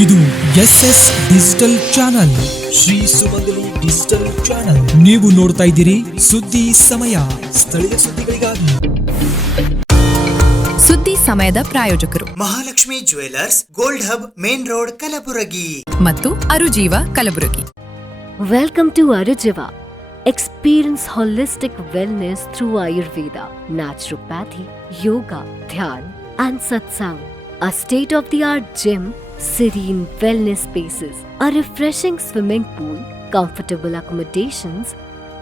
ಇದು SS digital channel, Shri ಸುಮಂಗಲಿ digital channel. ನೀವು ನೋಡ್ತಾ ಇದ್ದೀರಿ ಸುದ್ದಿ ಸಮಯ, ಸ್ಥಳೀಯ ಸುದ್ದಿಗಳಿಗಾಗಿ. ಸುದ್ದಿ ಸಮಯದ ಪ್ರಾಯೋಜಕರು Mahalakshmi jewellers, gold hub, main road, Kalaburagi ಮತ್ತು ಅರುಜೀವ Kalaburagi. Welcome to Arujiva. Experience holistic wellness through Ayurveda, naturopathy, yoga, dhyan, and satsang. A state-of-the-art gym, serene wellness spaces, a refreshing swimming pool, comfortable accommodations,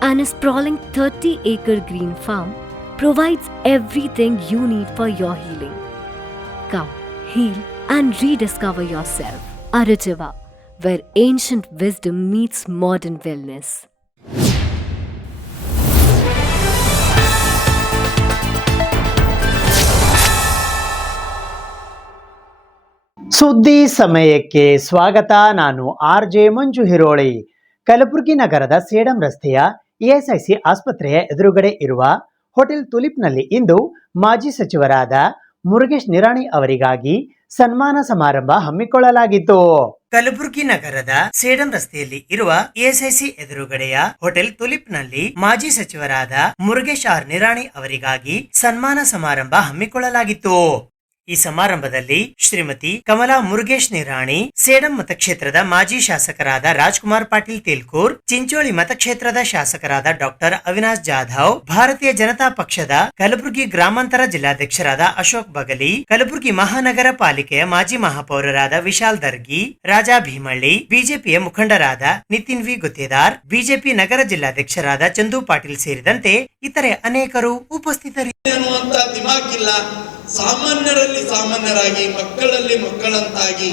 and a sprawling 30-acre green farm provides everything you need for your healing. Come, heal, and rediscover yourself. Arujiva, where ancient wisdom meets modern wellness. ಸುದ್ದಿ ಸಮಯಕ್ಕೆ ಸ್ವಾಗತ. ನಾನು RJ ಮಂಜು ಹಿರೋಳಿ. ಕಲಬುರಗಿ ನಗರದ ಸೇಡಂ ರಸ್ತೆಯ ESIC ಆಸ್ಪತ್ರೆಯ ಎದುರುಗಡೆ ಇರುವ hotel ತುಲಿಪ್ನಲ್ಲಿ ಇಂದು ಮಾಜಿ ಸಚಿವರಾದ ಮುರುಗೇಶ್ ನಿರಾಣಿ ಅವರಿಗಾಗಿ ಸನ್ಮಾನ ಸಮಾರಂಭ ಹಮ್ಮಿಕೊಳ್ಳಲಾಗಿತ್ತು. ಕಲಬುರಗಿ ನಗರದ ಸೇಡಂ ರಸ್ತೆಯಲ್ಲಿ ಇರುವ ESIC ಎದುರುಗಡೆಯ ಹೋಟೆಲ್ ತುಲಿಪ್ನಲ್ಲಿ ಮಾಜಿ ಸಚಿವರಾದ ಮುರುಗೇಶ್ ನಿರಾಣಿ ಅವರಿಗಾಗಿ ಸನ್ಮಾನ ಸಮಾರಂಭ ಹಮ್ಮಿಕೊಳ್ಳಲಾಗಿತ್ತು. ಈ ಸಮಾರಂಭದಲ್ಲಿ ಶ್ರೀಮತಿ ಕಮಲಾ ಮುರುಗೇಶ್ ನಿರಾಣಿ, ಸೇಡಂ ಮತಕ್ಷೇತ್ರದ ಮಾಜಿ ಶಾಸಕರಾದ ರಾಜ್ಕುಮಾರ್ ಪಾಟೀಲ್ ತೇಲ್ಕೂರ್, ಚಿಂಚೋಳಿ ಮತಕ್ಷೇತ್ರದ ಶಾಸಕರಾದ ಡಾಕ್ಟರ್ ಅವಿನಾಶ್ ಜಾಧವ್, ಭಾರತೀಯ ಜನತಾ ಪಕ್ಷದ ಕಲಬುರಗಿ ಗ್ರಾಮಾಂತರ ಜಿಲ್ಲಾಧ್ಯಕ್ಷರಾದ ಅಶೋಕ್ ಬಗಲಿ, ಕಲಬುರಗಿ ಮಹಾನಗರ ಪಾಲಿಕೆಯ ಮಾಜಿ ಮಹಾಪೌರರಾದ ವಿಶಾಲ್ ದರ್ಗಿ, ರಾಜಾ ಭೀಮಳ್ಳಿ, ಬಿಜೆಪಿಯ ಮುಖಂಡರಾದ ನಿತಿನ್ ವಿ ಗುತ್ತೇದಾರ್, ಬಿಜೆಪಿ ನಗರ ಜಿಲ್ಲಾಧ್ಯಕ್ಷರಾದ ಚಂದು ಪಾಟೀಲ್ ಸೇರಿದಂತೆ ಇತರೆ ಅನೇಕರು ಉಪಸ್ಥಿತರಿಲ್ಲ. ಸಾಮಾನ್ಯರಲ್ಲಿ ಸಾಮಾನ್ಯರಾಗಿ, ಮಕ್ಕಳಲ್ಲಿ ಮಕ್ಕಳಂತಾಗಿ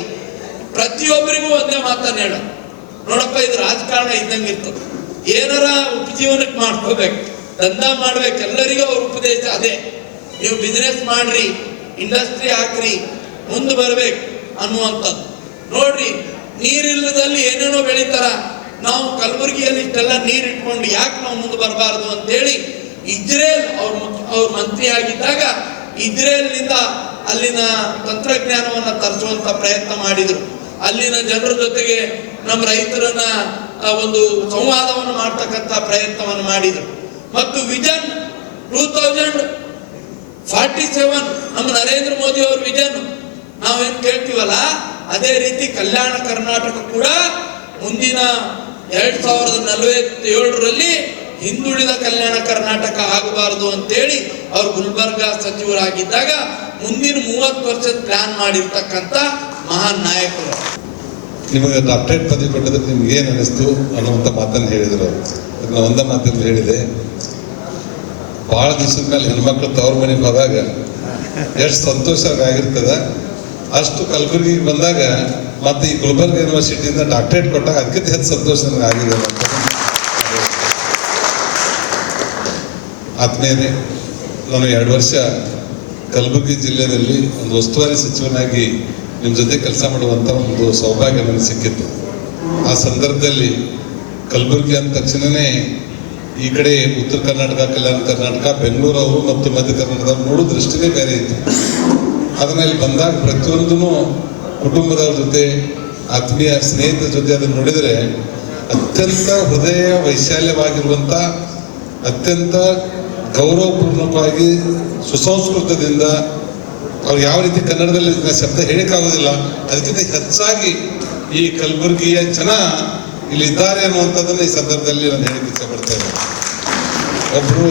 ಪ್ರತಿಯೊಬ್ಬರಿಗೂ ಒಂದೇ ಮಾತನ್ನ ಹೇಳ, ನೋಡಪ್ಪ ಇದು ರಾಜಕಾರಣ ಇದ್ದಂಗಿತ್ತು, ಏನಾರ ಉಪಜೀವನಕ್ಕೆ ಮಾಡ್ಕೋಬೇಕು, ದಂಧ ಮಾಡ್ಬೇಕು, ಎಲ್ಲರಿಗೂ ಅವ್ರ ಉಪದೇಶ ಅದೇ, ನೀವು ಬಿಸ್ನೆಸ್ ಮಾಡ್ರಿ, ಇಂಡಸ್ಟ್ರಿ ಹಾಕ್ರಿ, ಮುಂದೆ ಬರ್ಬೇಕು ಅನ್ನುವಂಥದ್ದು. ನೋಡ್ರಿ, ನೀರಿಲ್ಲದಲ್ಲಿ ಏನೇನೋ ಬೆಳಿತಾರ, ನಾವು ಕಲಬುರಗಿಯಲ್ಲಿ ಇಷ್ಟೆಲ್ಲ ನೀರ್ ಇಟ್ಕೊಂಡು ಯಾಕೆ ನಾವು ಮುಂದೆ ಬರಬಾರದು ಅಂತೇಳಿ ಇಜ್ರೇಲ್ ಅವ್ರ ಮಂತ್ರಿ ಆಗಿದ್ದಾಗ ಇಜ್ರೇಲ್ನಿಂದ ಅಲ್ಲಿನ ತಂತ್ರಜ್ಞಾನವನ್ನ ತರಿಸುವಂತ ಪ್ರಯತ್ನ ಮಾಡಿದ್ರು. ಅಲ್ಲಿನ ಜನರ ಜೊತೆಗೆ ನಮ್ಮ ರೈತರನ್ನ ಒಂದು ಸಂವಾದವನ್ನು ಮಾಡ್ತಕ್ಕಂಥ ಪ್ರಯತ್ನವನ್ನು ಮಾಡಿದ್ರು. ಮತ್ತು ವಿಜನ್ 2047 ನಮ್ಮ ನರೇಂದ್ರ ಮೋದಿ ಅವ್ರ ವಿಜನ್ ನಾವೇನ್ ಕೇಳ್ತೀವಲ್ಲ, ಅದೇ ರೀತಿ ಕಲ್ಯಾಣ ಕರ್ನಾಟಕ ಕೂಡ ಮುಂದಿನ 2047ರಲ್ಲಿ ಹಿಂದುಳಿದ ಕಲ್ಯಾಣ ಕರ್ನಾಟಕ ಆಗಬಾರದು ಅಂತೇಳಿ ಅವ್ರು ಗುಲ್ಬರ್ಗಾ ಸಚಿವರಾಗಿದ್ದಾಗ ಮುಂದಿನ 30 ವರ್ಷದ ಪ್ಲಾನ್ ಮಾಡಿರ್ತಕ್ಕಂಥ ಮಹಾನ್ ನಾಯಕರು. ನಿಮಗೆ ಡಾಕ್ಟರೇಟ್ ಪದವಿ ಕೊಟ್ಟದಕ್ಕೆ ನಿಮ್ಗೆ ಏನ್ ಅನಿಸ್ತು ಅನ್ನುವಂಥ ಮಾತನ್ನು ಹೇಳಿದ್ರು. ನಾನು ಒಂದ ಮಾತನ್ನು ಹೇಳಿದೆ, ಬಹಳ ದಿವಸದ ಮೇಲೆ ಹೆಣ್ಮಕ್ಳು ತವ್ರ ಮನೆಗೆ ಹೋದಾಗ ಎಷ್ಟು ಸಂತೋಷ ಆಗಿರ್ತದ, ಅಷ್ಟು ಕಲಬುರಗಿಗೆ ಬಂದಾಗ ಮತ್ತೆ ಈ ಗುಲ್ಬರ್ಗ ಯೂನಿವರ್ಸಿಟಿಯಿಂದ ಡಾಕ್ಟರೇಟ್ ಕೊಟ್ಟಾಗ ಅದಕ್ಕಿಂತ ಹೆಚ್ಚು ಸಂತೋಷ ನನಗೆ ಆಗಿದೆ ಅಂತ. ಆದ್ಮೇಲೆ ನಾನು 2 ವರ್ಷ ಕಲಬುರಗಿ ಜಿಲ್ಲೆಯಲ್ಲಿ ಒಂದು ಉಸ್ತುವಾರಿ ಸಚಿವನಾಗಿ ನಿಮ್ಮ ಜೊತೆ ಕೆಲಸ ಮಾಡುವಂಥ ಒಂದು ಸೌಭಾಗ್ಯ ನನಗೆ ಸಿಕ್ಕಿತ್ತು. ಆ ಸಂದರ್ಭದಲ್ಲಿ ಕಲಬುರಗಿ ಅಂದ ತಕ್ಷಣವೇ ಈ ಕಡೆ ಉತ್ತರ ಕರ್ನಾಟಕ, ಕಲ್ಯಾಣ ಕರ್ನಾಟಕ, ಬೆಂಗಳೂರವರು ಮತ್ತು ಮಧ್ಯ ಕರ್ನಾಟಕದವ್ರು ನೋಡೋ ದೃಷ್ಟಿನೇ ಬೇರೆ ಇತ್ತು. ಅದನ್ನ ಇಲ್ಲಿ ಬಂದಾಗ ಪ್ರತಿಯೊಂದೂ ಕುಟುಂಬದವ್ರ ಜೊತೆ, ಆತ್ಮೀಯ ಸ್ನೇಹಿತರ ಜೊತೆ ಅದನ್ನು ನೋಡಿದರೆ ಅತ್ಯಂತ ಹೃದಯ ವೈಶಾಲ್ಯವಾಗಿರುವಂಥ, ಅತ್ಯಂತ ಗೌರವಪೂರ್ಣವಾಗಿ ಸುಸಂಸ್ಕೃತದಿಂದ ಅವ್ರು ಯಾವ ರೀತಿ ಕನ್ನಡದಲ್ಲಿ ಶಬ್ದ ಹೇಳಿಕಾಗೋದಿಲ್ಲ, ಅದಕ್ಕಿಂತ ಹೆಚ್ಚಾಗಿ ಈ ಕಲಬುರಗಿಯ ಜನ ಇಲ್ಲಿ ಇದ್ದಾರೆ ಅನ್ನುವಂಥದ್ದನ್ನು ಈ ಸಂದರ್ಭದಲ್ಲಿ ನಾನು ಹೇಳಕ್ಕೆ ಇಷ್ಟಪಡ್ತಾ ಇದ್ದೇನೆ. ಒಬ್ರು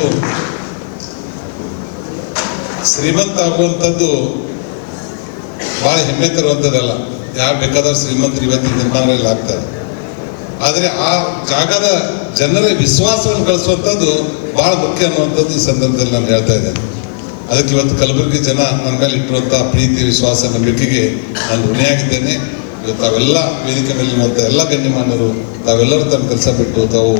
ಶ್ರೀಮಂತ ಆಗುವಂಥದ್ದು ಬಹಳ ಹೆಮ್ಮೆ ತರುವಂಥದ್ದಲ್ಲ, ಯಾರು ಬೇಕಾದ್ರೂ ಶ್ರೀಮಂತರು ಇವತ್ತಿನ ನಿರ್ಮಾಣಗಳಲ್ಲಿ ಆಗ್ತಾರೆ. ಆದರೆ ಆ ಜಾಗದ ಜನರ ವಿಶ್ವಾಸವನ್ನು ಗಳಿಸುವಂಥದ್ದು ಬಹಳ ಮುಖ್ಯ ಅನ್ನುವಂಥದ್ದು ಈ ಸಂದರ್ಭದಲ್ಲಿ ನಾನು ಹೇಳ್ತಾ ಇದ್ದೇನೆ. ಅದಕ್ಕೆ ಇವತ್ತು ಕಲಬುರಗಿ ಜನ ನನ್ನ ಮೇಲೆ ಇಟ್ಟಿರುವಂಥ ಪ್ರೀತಿ, ವಿಶ್ವಾಸ, ನಂಬಿಕೆಗೆ ನಾನು ಋಣಿಯಾಗಿದ್ದೇನೆ. ಇವತ್ತು ತಾವೆಲ್ಲ ವೇದಿಕೆ ಮೇಲಿರುವಂಥ ಎಲ್ಲ ಗಣ್ಯಮಾನ್ಯರು ತಾವೆಲ್ಲರೂ ತಮ್ಮ ಕೆಲಸ ಬಿಟ್ಟು ತಾವು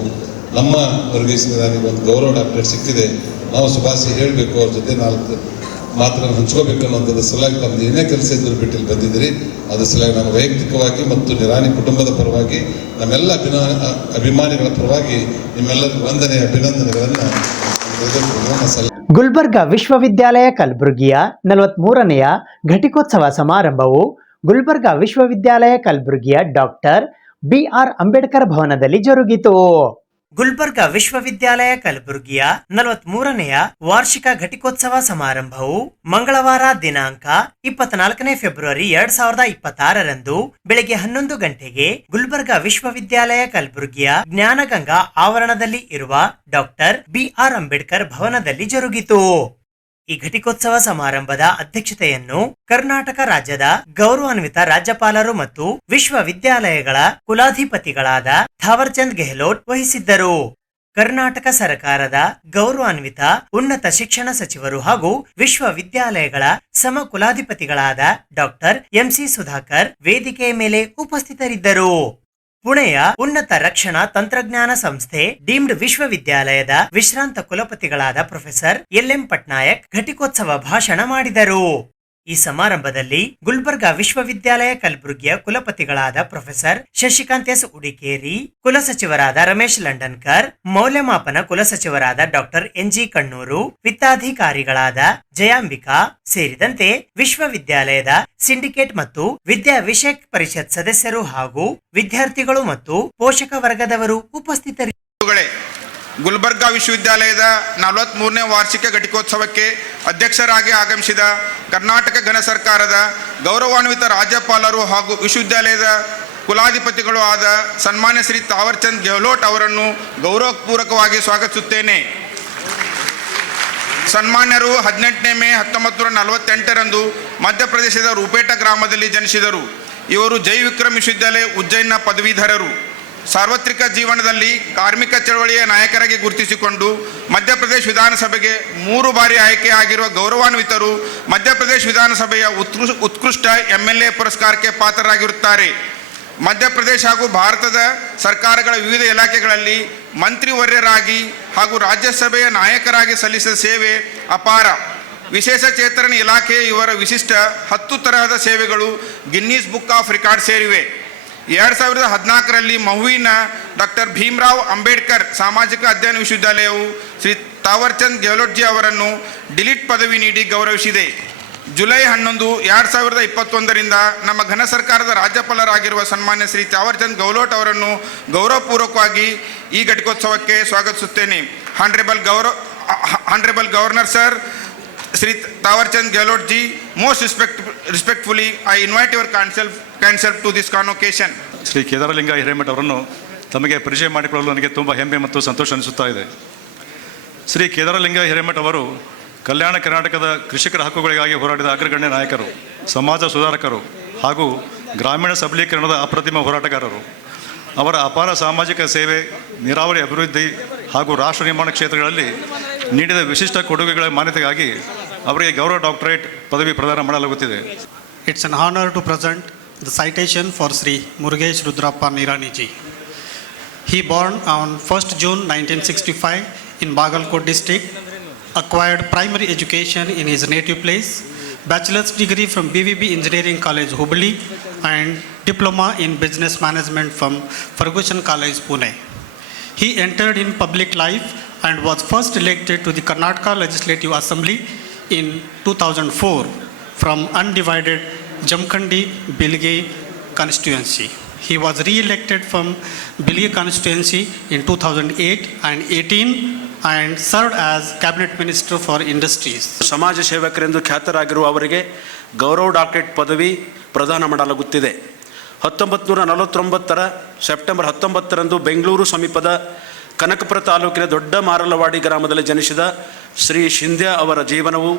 ನಮ್ಮ ವರ್ಗೀಯರಿಗೆ ಒಂದು ಗೌರವ ಡಾಕ್ಟರೇಟ್ ಸಿಕ್ಕಿದೆ, ನಾವು ಶುಭಾಶಯ ಹೇಳಬೇಕು, ಅವ್ರ ಜೊತೆ 4 ಮಾತನ್ನು ಹಂಚ್ಕೋಬೇಕು ಅನ್ನೋಂಥದ್ದು ಸಲುವಾಗಿ ತಮ್ಮದು ಏನೇ ಕೆಲಸ ಇದ್ದರೂ ಬಿಟ್ಟಿಲ್ಲಿ ಬಂದಿದ್ದೀರಿ. ಅದ್ರ ಸಲುವಾಗಿ ನಾನು ವೈಯಕ್ತಿಕವಾಗಿ ಮತ್ತು ನಿರಾಣಿ ಕುಟುಂಬದ ಪರವಾಗಿ, ನಮ್ಮೆಲ್ಲ ಅಭಿಮಾನಿಗಳ ಪರವಾಗಿ ನಿಮ್ಮೆಲ್ಲರಿಗೂ ವಂದನೆ, ಅಭಿನಂದನೆಗಳನ್ನು. ಗುಲ್ಬರ್ಗಾ ವಿಶ್ವವಿದ್ಯಾಲಯ ಕಲಬುರಗಿಯ 43ನೇ ಘಟಿಕೋತ್ಸವ ಸಮಾರಂಭವು ಗುಲ್ಬರ್ಗಾ ವಿಶ್ವವಿದ್ಯಾಲಯ ಕಲಬುರಗಿಯ ಡಾಕ್ಟರ್ BR ಅಂಬೇಡ್ಕರ್ ಭವನದಲ್ಲಿ ಜರುಗಿತು. ಗುಲ್ಬರ್ಗಾ ವಿಶ್ವವಿದ್ಯಾಲಯ ಕಲಬುರಗಿಯ 43ನೆಯ ವಾರ್ಷಿಕ ಘಟಿಕೋತ್ಸವ ಸಮಾರಂಭವು ಮಂಗಳವಾರ ದಿನಾಂಕ 24 ಫೆಬ್ರವರಿ 2026ರಂದು ಬೆಳಗ್ಗೆ 11 ಗಂಟೆಗೆ ಗುಲ್ಬರ್ಗಾ ವಿಶ್ವವಿದ್ಯಾಲಯ ಕಲಬುರಗಿಯ ಜ್ಞಾನಗಂಗಾ ಆವರಣದಲ್ಲಿ ಇರುವ ಡಾಕ್ಟರ್ BR ಅಂಬೇಡ್ಕರ್ ಭವನದಲ್ಲಿ ಜರುಗಿತು. ಈ ಘಟಿಕೋತ್ಸವ ಸಮಾರಂಭದ ಅಧ್ಯಕ್ಷತೆಯನ್ನು ಕರ್ನಾಟಕ ರಾಜ್ಯದ ಗೌರವಾನ್ವಿತ ರಾಜ್ಯಪಾಲರು ಮತ್ತು ವಿಶ್ವವಿದ್ಯಾಲಯಗಳ ಕುಲಾಧಿಪತಿಗಳಾದ ಥಾವರ್ಚಂದ್ ಗೆಹ್ಲೋಟ್ ವಹಿಸಿದ್ದರು. ಕರ್ನಾಟಕ ಸರ್ಕಾರದ ಗೌರವಾನ್ವಿತ ಉನ್ನತ ಶಿಕ್ಷಣ ಸಚಿವರು ಹಾಗೂ ವಿಶ್ವವಿದ್ಯಾಲಯಗಳ ಸಮ ಕುಲಾಧಿಪತಿಗಳಾದ ಡಾಕ್ಟರ್ MC ಸುಧಾಕರ್ ವೇದಿಕೆಯ ಮೇಲೆ ಉಪಸ್ಥಿತರಿದ್ದರು. ಪುಣೆಯ ಉನ್ನತ ರಕ್ಷಣಾ ತಂತ್ರಜ್ಞಾನ ಸಂಸ್ಥೆ ಡೀಮ್ಡ್ ವಿಶ್ವವಿದ್ಯಾಲಯದ ವಿಶ್ರಾಂತ ಕುಲಪತಿಗಳಾದ ಪ್ರೊಫೆಸರ್ LM ಪಟ್ನಾಯಕ್ ಘಟಿಕೋತ್ಸವ ಭಾಷಣ ಮಾಡಿದರು. ಈ ಸಮಾರಂಭದಲ್ಲಿ ಗುಲ್ಬರ್ಗಾ ವಿಶ್ವವಿದ್ಯಾಲಯ ಕಲಬುರಗಿಯ ಕುಲಪತಿಗಳಾದ ಪ್ರೊಫೆಸರ್ ಶಶಿಕಾಂತ್ S ಉಡಿಕೇರಿ, ಕುಲಸಚಿವರಾದ ರಮೇಶ್ ಲಂಡನ್ಕರ್, ಮೌಲ್ಯಮಾಪನ ಕುಲಸಚಿವರಾದ ಡಾಕ್ಟರ್ NG ಕಣ್ಣೂರು, ವಿತ್ತಾಧಿಕಾರಿಗಳಾದ ಜಯಾಂಬಿಕಾ ಸೇರಿದಂತೆ ವಿಶ್ವವಿದ್ಯಾಲಯದ ಸಿಂಡಿಕೇಟ್ ಮತ್ತು ವಿದ್ಯಾ ವಿಷಯಕ್ ಪರಿಷತ್ ಸದಸ್ಯರು ಹಾಗೂ ವಿದ್ಯಾರ್ಥಿಗಳು ಮತ್ತು ಪೋಷಕ ವರ್ಗದವರು ಉಪಸ್ಥಿತರಿದ್ದರು. ಗುಲ್ಬರ್ಗಾ ವಿಶ್ವವಿದ್ಯಾಲಯದ 43ನೇ ವಾರ್ಷಿಕ ಘಟಿಕೋತ್ಸವಕ್ಕೆ ಅಧ್ಯಕ್ಷರಾಗಿ ಆಗಮಿಸಿದ ಕರ್ನಾಟಕ ಘನ ಸರ್ಕಾರದ ಗೌರವಾನ್ವಿತ ರಾಜ್ಯಪಾಲರು ಹಾಗೂ ವಿಶ್ವವಿದ್ಯಾಲಯದ ಕುಲಾಧಿಪತಿಗಳು ಆದ ಸನ್ಮಾನ್ಯ ಶ್ರೀ ಥಾವರ್ಚಂದ್ ಗೆಹ್ಲೋಟ್ ಅವರನ್ನು ಗೌರವಪೂರ್ವಕವಾಗಿ ಸ್ವಾಗತಿಸುತ್ತೇನೆ. ಸನ್ಮಾನ್ಯರು 18 ಮೇ 1948ರಂದು ಮಧ್ಯಪ್ರದೇಶದ ರೂಪೇಟ ಗ್ರಾಮದಲ್ಲಿ ಜನಿಸಿದರು. ಇವರು ಜೈ ವಿಕ್ರಮ್ ವಿಶ್ವವಿದ್ಯಾಲಯ ಉಜ್ಜೈನ್ನ ಪದವೀಧರರು. ಸಾರ್ವತ್ರಿಕ ಜೀವನದಲ್ಲಿ ಕಾರ್ಮಿಕ ಚಳವಳಿಯ ನಾಯಕರಾಗಿ ಗುರುತಿಸಿಕೊಂಡು ಮಧ್ಯಪ್ರದೇಶ ವಿಧಾನಸಭೆಗೆ 3 ಬಾರಿ ಆಯ್ಕೆಯಾಗಿರುವ ಗೌರವಾನ್ವಿತರು ಮಧ್ಯಪ್ರದೇಶ ವಿಧಾನಸಭೆಯ ಉತ್ಕೃಷ್ಟ MLA ಪುರಸ್ಕಾರಕ್ಕೆ ಪಾತ್ರರಾಗಿರುತ್ತಾರೆ. ಮಧ್ಯಪ್ರದೇಶ ಹಾಗೂ ಭಾರತದ ಸರ್ಕಾರಗಳ ವಿವಿಧ ಇಲಾಖೆಗಳಲ್ಲಿ ಮಂತ್ರಿವರ್ಯರಾಗಿ ಹಾಗೂ ರಾಜ್ಯಸಭೆಯ ನಾಯಕರಾಗಿ ಸಲ್ಲಿಸಿದ ಸೇವೆ ಅಪಾರ. ವಿಶೇಷ ಚೇತನ ಇಲಾಖೆಯ ಇವರ ವಿಶಿಷ್ಟ 10 ತರಹದ ಸೇವೆಗಳು ಗಿನ್ನೀಸ್ ಬುಕ್ ಆಫ್ ರೆಕಾರ್ಡ್ ಸೇರಿವೆ. 2014ರಲ್ಲಿ ಮಹುವಿನ ಡಾಕ್ಟರ್ ಭೀಮರಾವ್ ಅಂಬೇಡ್ಕರ್ ಸಾಮಾಜಿಕ ಅಧ್ಯಯನ ವಿಶ್ವವಿದ್ಯಾಲಯವು ಶ್ರೀ ಥಾವರ್ಚಂದ್ ಗೆಹ್ಲೋಟ್ಜಿ ಅವರನ್ನು ಡಿಲಿಟ್ ಪದವಿ ನೀಡಿ ಗೌರವಿಸಿದೆ. ಜುಲೈ 11, 2021ರಿಂದ ನಮ್ಮ ಘನ ಸರ್ಕಾರದ ರಾಜ್ಯಪಾಲರಾಗಿರುವ ಸನ್ಮಾನ್ಯ ಶ್ರೀ ಥಾವರ್ಚಂದ್ ಗೆಹ್ಲೋಟ್ ಅವರನ್ನು ಗೌರವಪೂರ್ವಕವಾಗಿ ಈ ಘಟಿಕೋತ್ಸವಕ್ಕೆ ಸ್ವಾಗತಿಸುತ್ತೇನೆ. Honourable governor sir, Sri Thawarchand Gehlot ji, most respectfully, I invite your counsel to this convocation. Shri Kedaralinga Hiremath ಅವರನ್ನು ತಮಗೆ ಪರಿಚಯ ಮಾಡಿಕೊಳ್ಳಲು ನನಗೆ ತುಂಬ ಹೆಮ್ಮೆ ಮತ್ತು ಸಂತೋಷ ಅನಿಸುತ್ತಾ ಇದೆ. ಶ್ರೀ ಕೇದಾರಲಿಂಗ ಹಿರೇಮಠ್ ಅವರು ಕಲ್ಯಾಣ ಕರ್ನಾಟಕದ ಕೃಷಿಕರ ಹಕ್ಕುಗಳಿಗಾಗಿ ಹೋರಾಡಿದ ಅಗ್ರಗಣ್ಯ ನಾಯಕರು, ಸಮಾಜ ಸುಧಾರಕರು ಹಾಗೂ ಗ್ರಾಮೀಣ ಸಬಲೀಕರಣದ ಅಪ್ರತಿಮ ಹೋರಾಟಗಾರರು. ಅವರ ಅಪಾರ ಸಾಮಾಜಿಕ ಸೇವೆ, ನೀರಾವರಿ ಅಭಿವೃದ್ಧಿ ಹಾಗೂ ರಾಷ್ಟ್ರ ನಿರ್ಮಾಣ ಕ್ಷೇತ್ರಗಳಲ್ಲಿ ನೀಡಿದ ವಿಶಿಷ್ಟ ಕೊಡುಗೆಗಳ ಮಾನ್ಯತೆಗಾಗಿ ಅವರಿಗೆ ಗೌರವ ಡಾಕ್ಟರೇಟ್ ಪದವಿ ಪ್ರದಾನ ಮಾಡಲಾಗುತ್ತಿದೆ. It's an honor to present the citation for Sri Murugesh Rudrappa Nirani ji. He born on 1st June 1965 in Bagalkot district, acquired primary education in his native place, bachelor's degree from BVB Engineering College Hubli and diploma in business management from Ferguson College Pune. He entered in public life and was first elected to the Karnataka Legislative Assembly in 2004 from undivided Jamkhandi Bilge constituency. He was re-elected from Bilge constituency in 2008 and 18 and served as cabinet minister for industries. ಸಮಾಜ ಸೇವಕರೆಂದು ಖ್ಯಾತರಾಗಿರುವ ಅವರಿಗೆ ಗೌರವ doctorate ಪದವಿ ಪ್ರದಾನ ಮಾಡಲಾಗುತ್ತಿದೆ. 1949 September 19ರಂದು Bengaluru ಸಮೀಪದ ಕನಕಪುರ ತಾಲೂಕಿನ ದೊಡ್ಡ ಮಾರಲವಾಡಿ ಗ್ರಾಮದಲ್ಲಿ ಜನಿಸಿದ ಶ್ರೀ ಶಿಂದ್ಯಾ ಅವರ ಜೀವನವು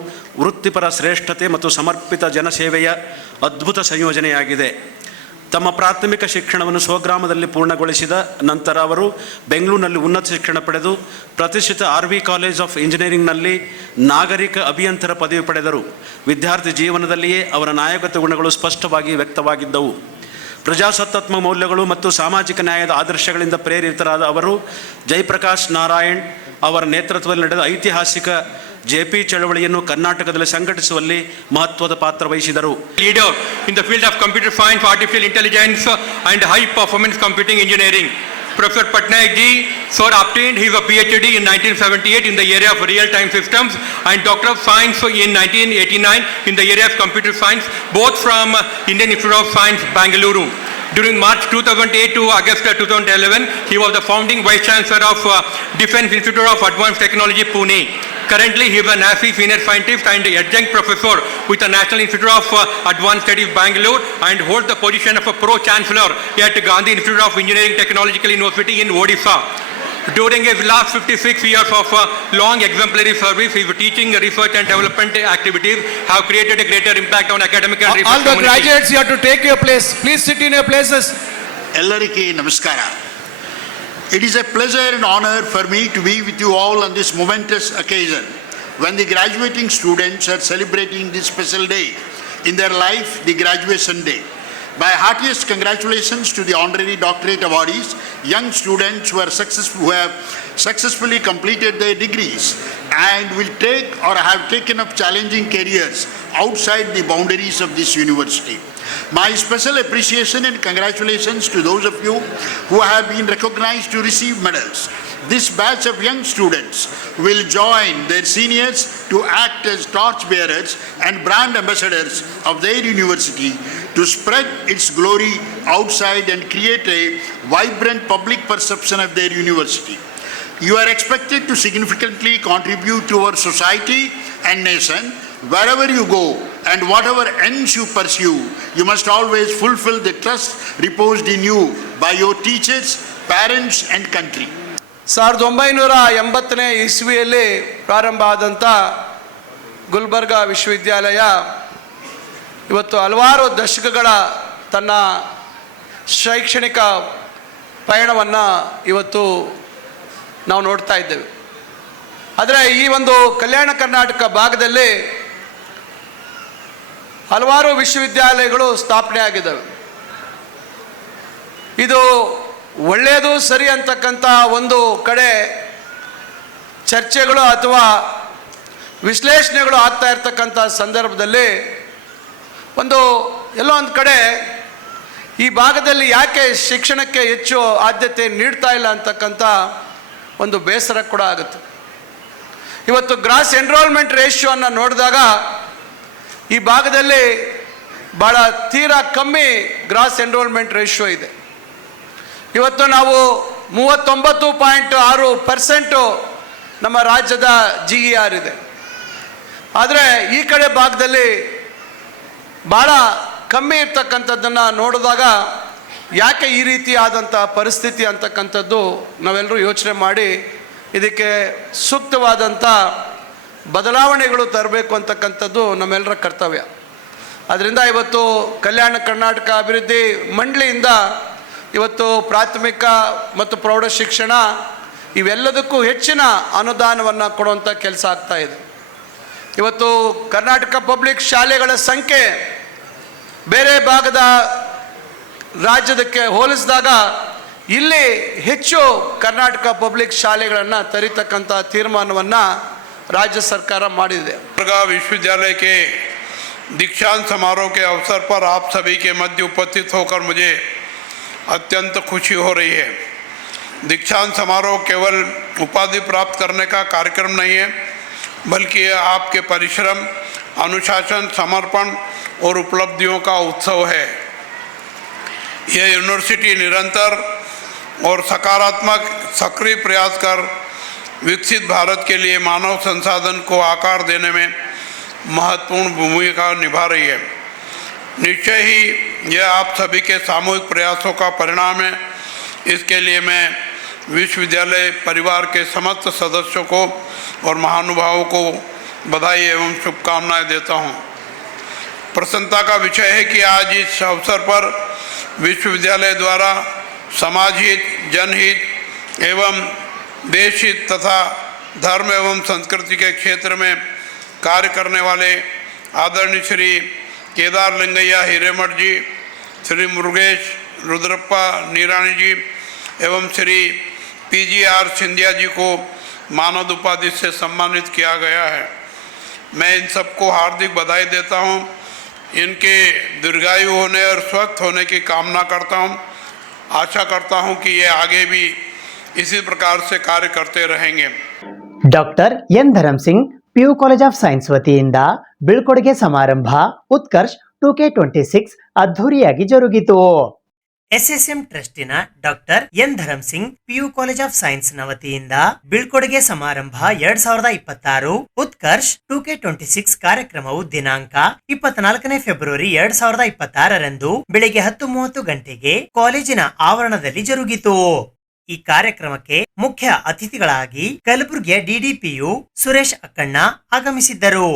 ವೃತ್ತಿಪರ ಶ್ರೇಷ್ಠತೆ ಮತ್ತು ಸಮರ್ಪಿತ ಜನಸೇವೆಯ ಅದ್ಭುತ ಸಂಯೋಜನೆಯಾಗಿದೆ. ತಮ್ಮ ಪ್ರಾಥಮಿಕ ಶಿಕ್ಷಣವನ್ನು ಸ್ವಗ್ರಾಮದಲ್ಲಿ ಪೂರ್ಣಗೊಳಿಸಿದ ನಂತರ ಅವರು ಬೆಂಗಳೂರಿನಲ್ಲಿ ಉನ್ನತ ಶಿಕ್ಷಣ ಪಡೆದು ಪ್ರತಿಷ್ಠಿತ RV ಕಾಲೇಜ್ ಆಫ್ ಇಂಜಿನಿಯರಿಂಗ್ನಲ್ಲಿ ನಾಗರಿಕ ಅಭಿಯಂತರ ಪದವಿ ಪಡೆದರು. ವಿದ್ಯಾರ್ಥಿ ಜೀವನದಲ್ಲಿಯೇ ಅವರ ನಾಯಕತ್ವ ಗುಣಗಳು ಸ್ಪಷ್ಟವಾಗಿ ವ್ಯಕ್ತವಾಗಿದ್ದವು. ಪ್ರಜಾಸತ್ತಾತ್ಮಕ ಮೌಲ್ಯಗಳು ಮತ್ತು ಸಾಮಾಜಿಕ ನ್ಯಾಯದ ಆದರ್ಶಗಳಿಂದ ಪ್ರೇರಿತರಾದ ಅವರು ಜಯಪ್ರಕಾಶ್ ನಾರಾಯಣ್ ಅವರ ನೇತೃತ್ವದಲ್ಲಿ ನಡೆದ ಐತಿಹಾಸಿಕ JP ಚಳವಳಿಯನ್ನು ಕರ್ನಾಟಕದಲ್ಲಿ ಸಂಘಟಿಸುವಲ್ಲಿ ಮಹತ್ವದ ಪಾತ್ರ ವಹಿಸಿದರು. Leader in the field of computer science, artificial intelligence and high performance computing engineering. Professor Patnaik ji, sir obtained his PhD in 1978 in the area of real-time systems and Doctor of Science in 1989 in the area of computer science, both from Indian Institute of Science, Bangalore. During March 2008 to August 2011, he was the founding Vice Chancellor of Defense Institute of Advanced Technology, Pune. Currently, he is a NASI Senior Scientist and Adjunct Professor with the National Institute of Advanced Studies, Bangalore, and holds the position of a Pro-Chancellor at Gandhi Institute of Engineering Technological University in Odisha. During his last 56 years of long exemplary service, his teaching, research and development activities have created a greater impact on academic and research All the community. graduates, you have to take your place. Please sit in your places. ಎಲ್ಲರಿಗೆ ನಮಸ್ಕಾರ. It is a pleasure and honor for me to be with you all on this momentous occasion when the graduating students are celebrating this special day in their life, the graduation day. My heartiest congratulations to the honorary doctorate awardees, young students who have successfully completed their degrees and will take or have taken up challenging careers outside the boundaries of this university. My special appreciation and congratulations to those of you who have been recognized to receive medals. This batch of young students will join their seniors to act as torchbearers and brand ambassadors of their university to spread its glory outside and create a vibrant public perception of their university. You are expected to significantly contribute to our society and nation. Wherever you go and whatever ends you pursue, you must always fulfill the trust reposed in you by your teachers, parents and country. 1980ನೇ ಇಸ್ವಿಯಲ್ಲಿ ಪ್ರಾರಂಭ ಆದಂಥ ಗುಲ್ಬರ್ಗಾ ವಿಶ್ವವಿದ್ಯಾಲಯ ಇವತ್ತು ಹಲವಾರು ದಶಕಗಳ ತನ್ನ ಶೈಕ್ಷಣಿಕ ಪಯಣವನ್ನು ಇವತ್ತು ನಾವು ನೋಡ್ತಾ ಇದ್ದೇವೆ. ಆದರೆ ಈ ಒಂದು ಕಲ್ಯಾಣ ಕರ್ನಾಟಕ ಭಾಗದಲ್ಲಿ ಹಲವಾರು ವಿಶ್ವವಿದ್ಯಾಲಯಗಳು ಸ್ಥಾಪನೆ ಆಗಿದ್ದಾವೆ. ಇದು ಒಳ್ಳೆಯದು ಸರಿ ಅಂತಕ್ಕಂಥ ಒಂದು ಕಡೆ ಚರ್ಚೆಗಳು ಅಥವಾ ವಿಶ್ಲೇಷಣೆಗಳು ಆಗ್ತಾ ಇರ್ತಕ್ಕಂಥ ಸಂದರ್ಭದಲ್ಲಿ ಎಲ್ಲೋ ಒಂದು ಕಡೆ ಈ ಭಾಗದಲ್ಲಿ ಯಾಕೆ ಶಿಕ್ಷಣಕ್ಕೆ ಹೆಚ್ಚು ಆದ್ಯತೆ ನೀಡ್ತಾ ಇಲ್ಲ ಅಂತಕ್ಕಂಥ ಒಂದು ಬೇಸರ ಕೂಡ ಆಗುತ್ತೆ. ಇವತ್ತು ಗ್ರಾಸ್ ಎನ್ರೋಲ್ಮೆಂಟ್ ರೇಷಿಯೋವನ್ನು ನೋಡಿದಾಗ ಈ ಭಾಗದಲ್ಲಿ ಭಾಳ ತೀರಾ ಕಮ್ಮಿ ಗ್ರಾಸ್ ಎನ್ರೋಲ್ಮೆಂಟ್ ರೇಷಿಯೋ ಇದೆ. ಇವತ್ತು ನಾವು 39.6% ನಮ್ಮ ರಾಜ್ಯದ GER ಇದೆ. ಆದರೆ ಈ ಕಡೆ ಭಾಗದಲ್ಲಿ ಭಾಳ ಕಮ್ಮಿ ಇರ್ತಕ್ಕಂಥದ್ದನ್ನು ನೋಡಿದಾಗ ಯಾಕೆ ಈ ರೀತಿ ಆದಂಥ ಪರಿಸ್ಥಿತಿ ಅಂತಕ್ಕಂಥದ್ದು ನಾವೆಲ್ಲರೂ ಯೋಚನೆ ಮಾಡಿ ಇದಕ್ಕೆ ಸೂಕ್ತವಾದಂಥ ಬದಲಾವಣೆಗಳು ತರಬೇಕು ಅಂತಕ್ಕಂಥದ್ದು ನಮ್ಮೆಲ್ಲರ ಕರ್ತವ್ಯ. ಅದರಿಂದ ಇವತ್ತು ಕಲ್ಯಾಣ ಕರ್ನಾಟಕ ಅಭಿವೃದ್ಧಿ ಮಂಡಳಿಯಿಂದ ಇವತ್ತು ಪ್ರಾಥಮಿಕ ಮತ್ತು ಪ್ರೌಢ ಶಿಕ್ಷಣ ಇವೆಲ್ಲದಕ್ಕೂ ಹೆಚ್ಚಿನ ಅನುದಾನವನ್ನು ಕೊಡುವಂಥ ಕೆಲಸ ಆಗ್ತಾ ಇದೆ. ಇವತ್ತು ಕರ್ನಾಟಕ ಪಬ್ಲಿಕ್ ಶಾಲೆಗಳ ಸಂಖ್ಯೆ ಬೇರೆ ಭಾಗದ ರಾಜ್ಯದಕ್ಕೆ ಹೋಲಿಸಿದಾಗ ಇಲ್ಲಿ ಹೆಚ್ಚು ಕರ್ನಾಟಕ ಪಬ್ಲಿಕ್ ಶಾಲೆಗಳನ್ನು ತರಿತಕ್ಕಂಥ ತೀರ್ಮಾನವನ್ನು राज्य सरकार ಮಾಡಿದೆ. विश्वविद्यालय के दीक्षांत समारोह के अवसर पर आप सभी के मध्य उपस्थित होकर मुझे अत्यंत खुशी हो रही है. दीक्षांत समारोह केवल उपाधि प्राप्त करने का कार्यक्रम नहीं है, बल्कि यह आपके परिश्रम, अनुशासन, समर्पण और उपलब्धियों का उत्सव है. यह यूनिवर्सिटी निरंतर और सकारात्मक सक्रिय प्रयास कर विकसित भारत के लिए मानव संसाधन को आकार देने में महत्वपूर्ण भूमिका निभा रही है. निश्चय ही यह आप सभी के सामूहिक प्रयासों का परिणाम है. इसके लिए मैं विश्वविद्यालय परिवार के समस्त सदस्यों को और महानुभावों को बधाई एवं शुभकामनाएं देता हूं. प्रसन्नता का विषय है कि आज इस अवसर पर विश्वविद्यालय द्वारा समाज हित, जनहित एवं देश हित तथा धर्म एवं संस्कृति के क्षेत्र में कार्य करने वाले आदरणीय श्री केदार लिंगैया हिरेमठ जी, श्री मुरुगेश रुद्रप्पा निरानी जी एवं श्री PGR सिंधिया जी को मानद उपाधि से सम्मानित किया गया है. मैं इन सबको हार्दिक बधाई देता हूं. इनके दीर्घायु होने और स्वस्थ होने की कामना करता हूं. आशा करता हूं कि ये आगे भी इसी प्रकार से कार्य करते रहेंगे। Doctor N Dharam Singh PU college of science ವತಿಯಿಂದ ಬೀಳ್ಕೊಡುಗೆ ಸಮಾರಂಭ ಉತ್ಕರ್ಷ್ 2K26 ಅದ್ಧೂರಿಯಾಗಿ ಜರುಗಿತು. ಎಸ್ಎಸ್ಎಂ ಟ್ರಸ್ಟಿನ doctor N Dharam Singh PU college of science ನ ವತಿಯಿಂದ ಬೀಳ್ಕೊಡುಗೆ ಸಮಾರಂಭ 2026 ಉತ್ಕರ್ಷ್ 2K26 ಕಾರ್ಯಕ್ರಮವು ದಿನಾಂಕ 24 ಫೆಬ್ರವರಿ 2026 ಬೆಳಿಗ್ಗೆ 10:30 ಗಂಟೆಗೆ ಕಾಲೇಜಿನ ಆವರಣದಲ್ಲಿ ಜರುಗಿತು. ಈ ಕಾರ್ಯಕ್ರಮಕ್ಕೆ ಮುಖ್ಯ ಅತಿಥಿಗಳಾಗಿ ಕಲಬುರಗಿಯ DDPU ಸುರೇಶ್ ಅಕ್ಕಣ್ಣ ಆಗಮಿಸಿದ್ದರು.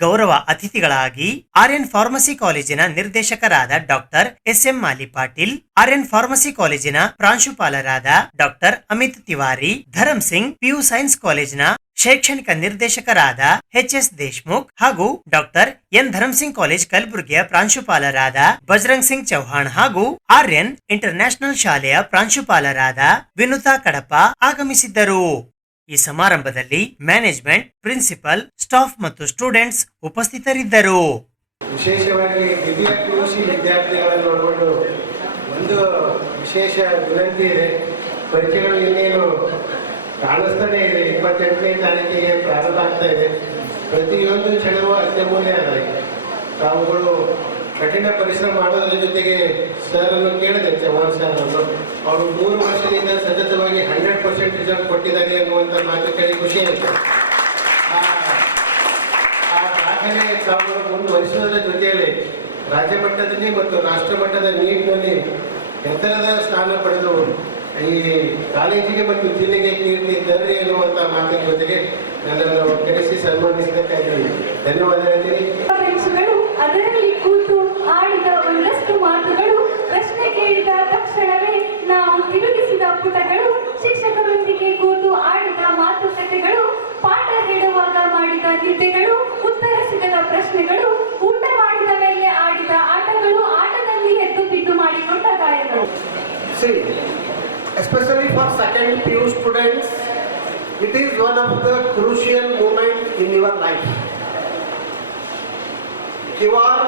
ಗೌರವ ಅತಿಥಿಗಳಾಗಿ ಆರ್ಯನ್ ಫಾರ್ಮಸಿ ಕಾಲೇಜಿನ ನಿರ್ದೇಶಕರಾದ ಡಾಕ್ಟರ್ SM ಮಾಲಿ ಪಾಟೀಲ್, ಆರ್ಯನ್ ಫಾರ್ಮಸಿ ಕಾಲೇಜಿನ ಪ್ರಾಂಶುಪಾಲರಾದ doctor Amit Tiwari, Dharam Singh PU science ಕಾಲೇಜಿನ ಶೈಕ್ಷಣಿಕ ನಿರ್ದೇಶಕರಾದ HS ದೇಶ್ಮುಖ್ ಹಾಗೂ doctor N Dharam Singh college ಕಲಬುರಗಿಯ ಪ್ರಾಂಶುಪಾಲರಾದ ಬಜರಂಗ್ ಸಿಂಗ್ ಚೌಹಾಣ್ ಹಾಗೂ ಆರ್ಯನ್ ಇಂಟರ್ನ್ಯಾಷನಲ್ ಶಾಲೆಯ ಪ್ರಾಂಶುಪಾಲರಾದ ವಿನುತಾ ಕಡಪ ಆಗಮಿಸಿದ್ದರು. ಈ ಸಮಾರಂಭದಲ್ಲಿ ಮ್ಯಾನೇಜ್ಮೆಂಟ್, ಪ್ರಿನ್ಸಿಪಲ್, ಸ್ಟಾಫ್ ಮತ್ತು ಸ್ಟೂಡೆಂಟ್ಸ್ ಉಪಸ್ಥಿತರಿದ್ದರು. ವಿಶೇಷವಾಗಿ ದ್ವಿತೀಯ PUC ವಿದ್ಯಾರ್ಥಿಗಳನ್ನು ಒಳಗೊಂಡು ಒಂದು ವಿಶೇಷ ವಿನಂತಿ ಇದೆ. ಪರೀಕ್ಷೆಗಳು ಇನ್ನೇನು ಕಾಣಿಸ್ತಾನೆ ಇದೆ. 28ನೇ ತಾರೀಕಿಗೆ ಪ್ರಾರಂಭ ಆಗ್ತಾ ಇದೆ. ಪ್ರತಿಯೊಂದು ಕ್ಷಣವೂ ಅತ್ಯಮೂಲ್ಯ ಆದಾಗಿ ತಾವುಗಳು ಕಠಿಣ ಪರಿಶ್ರಮ ಮಾಡೋದ್ರ ಜೊತೆಗೆ ಸರ್ ಅನ್ನು ಕೇಳಿದೆ, ಚವ್ಹಾಣ್ ಸರ್ ಅವರು 3 ವರ್ಷದಿಂದ ಸತತವಾಗಿ 100% ರಿಸಲ್ಟ್ ಕೊಟ್ಟಿದ್ದಾರೆ ಅನ್ನುವಂಥ ಮಾತು ಕೇಳಿ ಖುಷಿ ಆಯಿತು. ಆ ದಾಖಲೆ ತಾವುಗಳು ಮುಂದುವರಿಸುವುದರ ಜೊತೆಯಲ್ಲಿ ರಾಜ್ಯ ಮಟ್ಟದಲ್ಲಿ ಮತ್ತು ರಾಷ್ಟ್ರ ಮಟ್ಟದ ನೀಟ್ನಲ್ಲಿ ಎತ್ತರದ ಸ್ಥಾನ ಪಡೆದು ಈ ಕಾಲೇಜಿಗೆ ಮತ್ತು ಜಿಲ್ಲೆಗೆ ಕೀರ್ತಿ ತರ್ರಿ ಎನ್ನುವಂಥ ಮಾತಿನ ಜೊತೆಗೆ ನನ್ನನ್ನು ಕರೆಸಿ ಸನ್ಮಾನಿಸಿದ್ದಕ್ಕಾಗಿ ಧನ್ಯವಾದ ಹೇಳ್ತೀನಿ. ಅದರಲ್ಲಿ ಕೂತು ಆಡಿದ ಒಂದಷ್ಟು ಮಾತುಗಳು, ಪ್ರಶ್ನೆ ಕೇಳಿದ ತಕ್ಷಣವೇ ನಾವು ತಿರುಗಿಸಿದ ಪುಟಗಳು, ಶಿಕ್ಷಕರೊಂದಿಗೆ ಕೂತು ಆಡಿದ ಮಾತುಕತೆಗಳು, ಪಾಠ ಹೇಳುವಾಗ ಮಾಡಿದ ನಿದ್ದೆಗಳು, ಉತ್ತರ ಸಿಗದ ಪ್ರಶ್ನೆಗಳು, ಊಟ ಮಾಡಿದ ಮೇಲೆ ಆಡಿದ ಆಟಗಳು, ಆಟದಲ್ಲಿ ಎದ್ದು ಬಿದ್ದು ಮಾಡಿಕೊಂಡ ಗಾಯಗಳು. Especially for second PU students, it is one of the crucial moments in your life. You are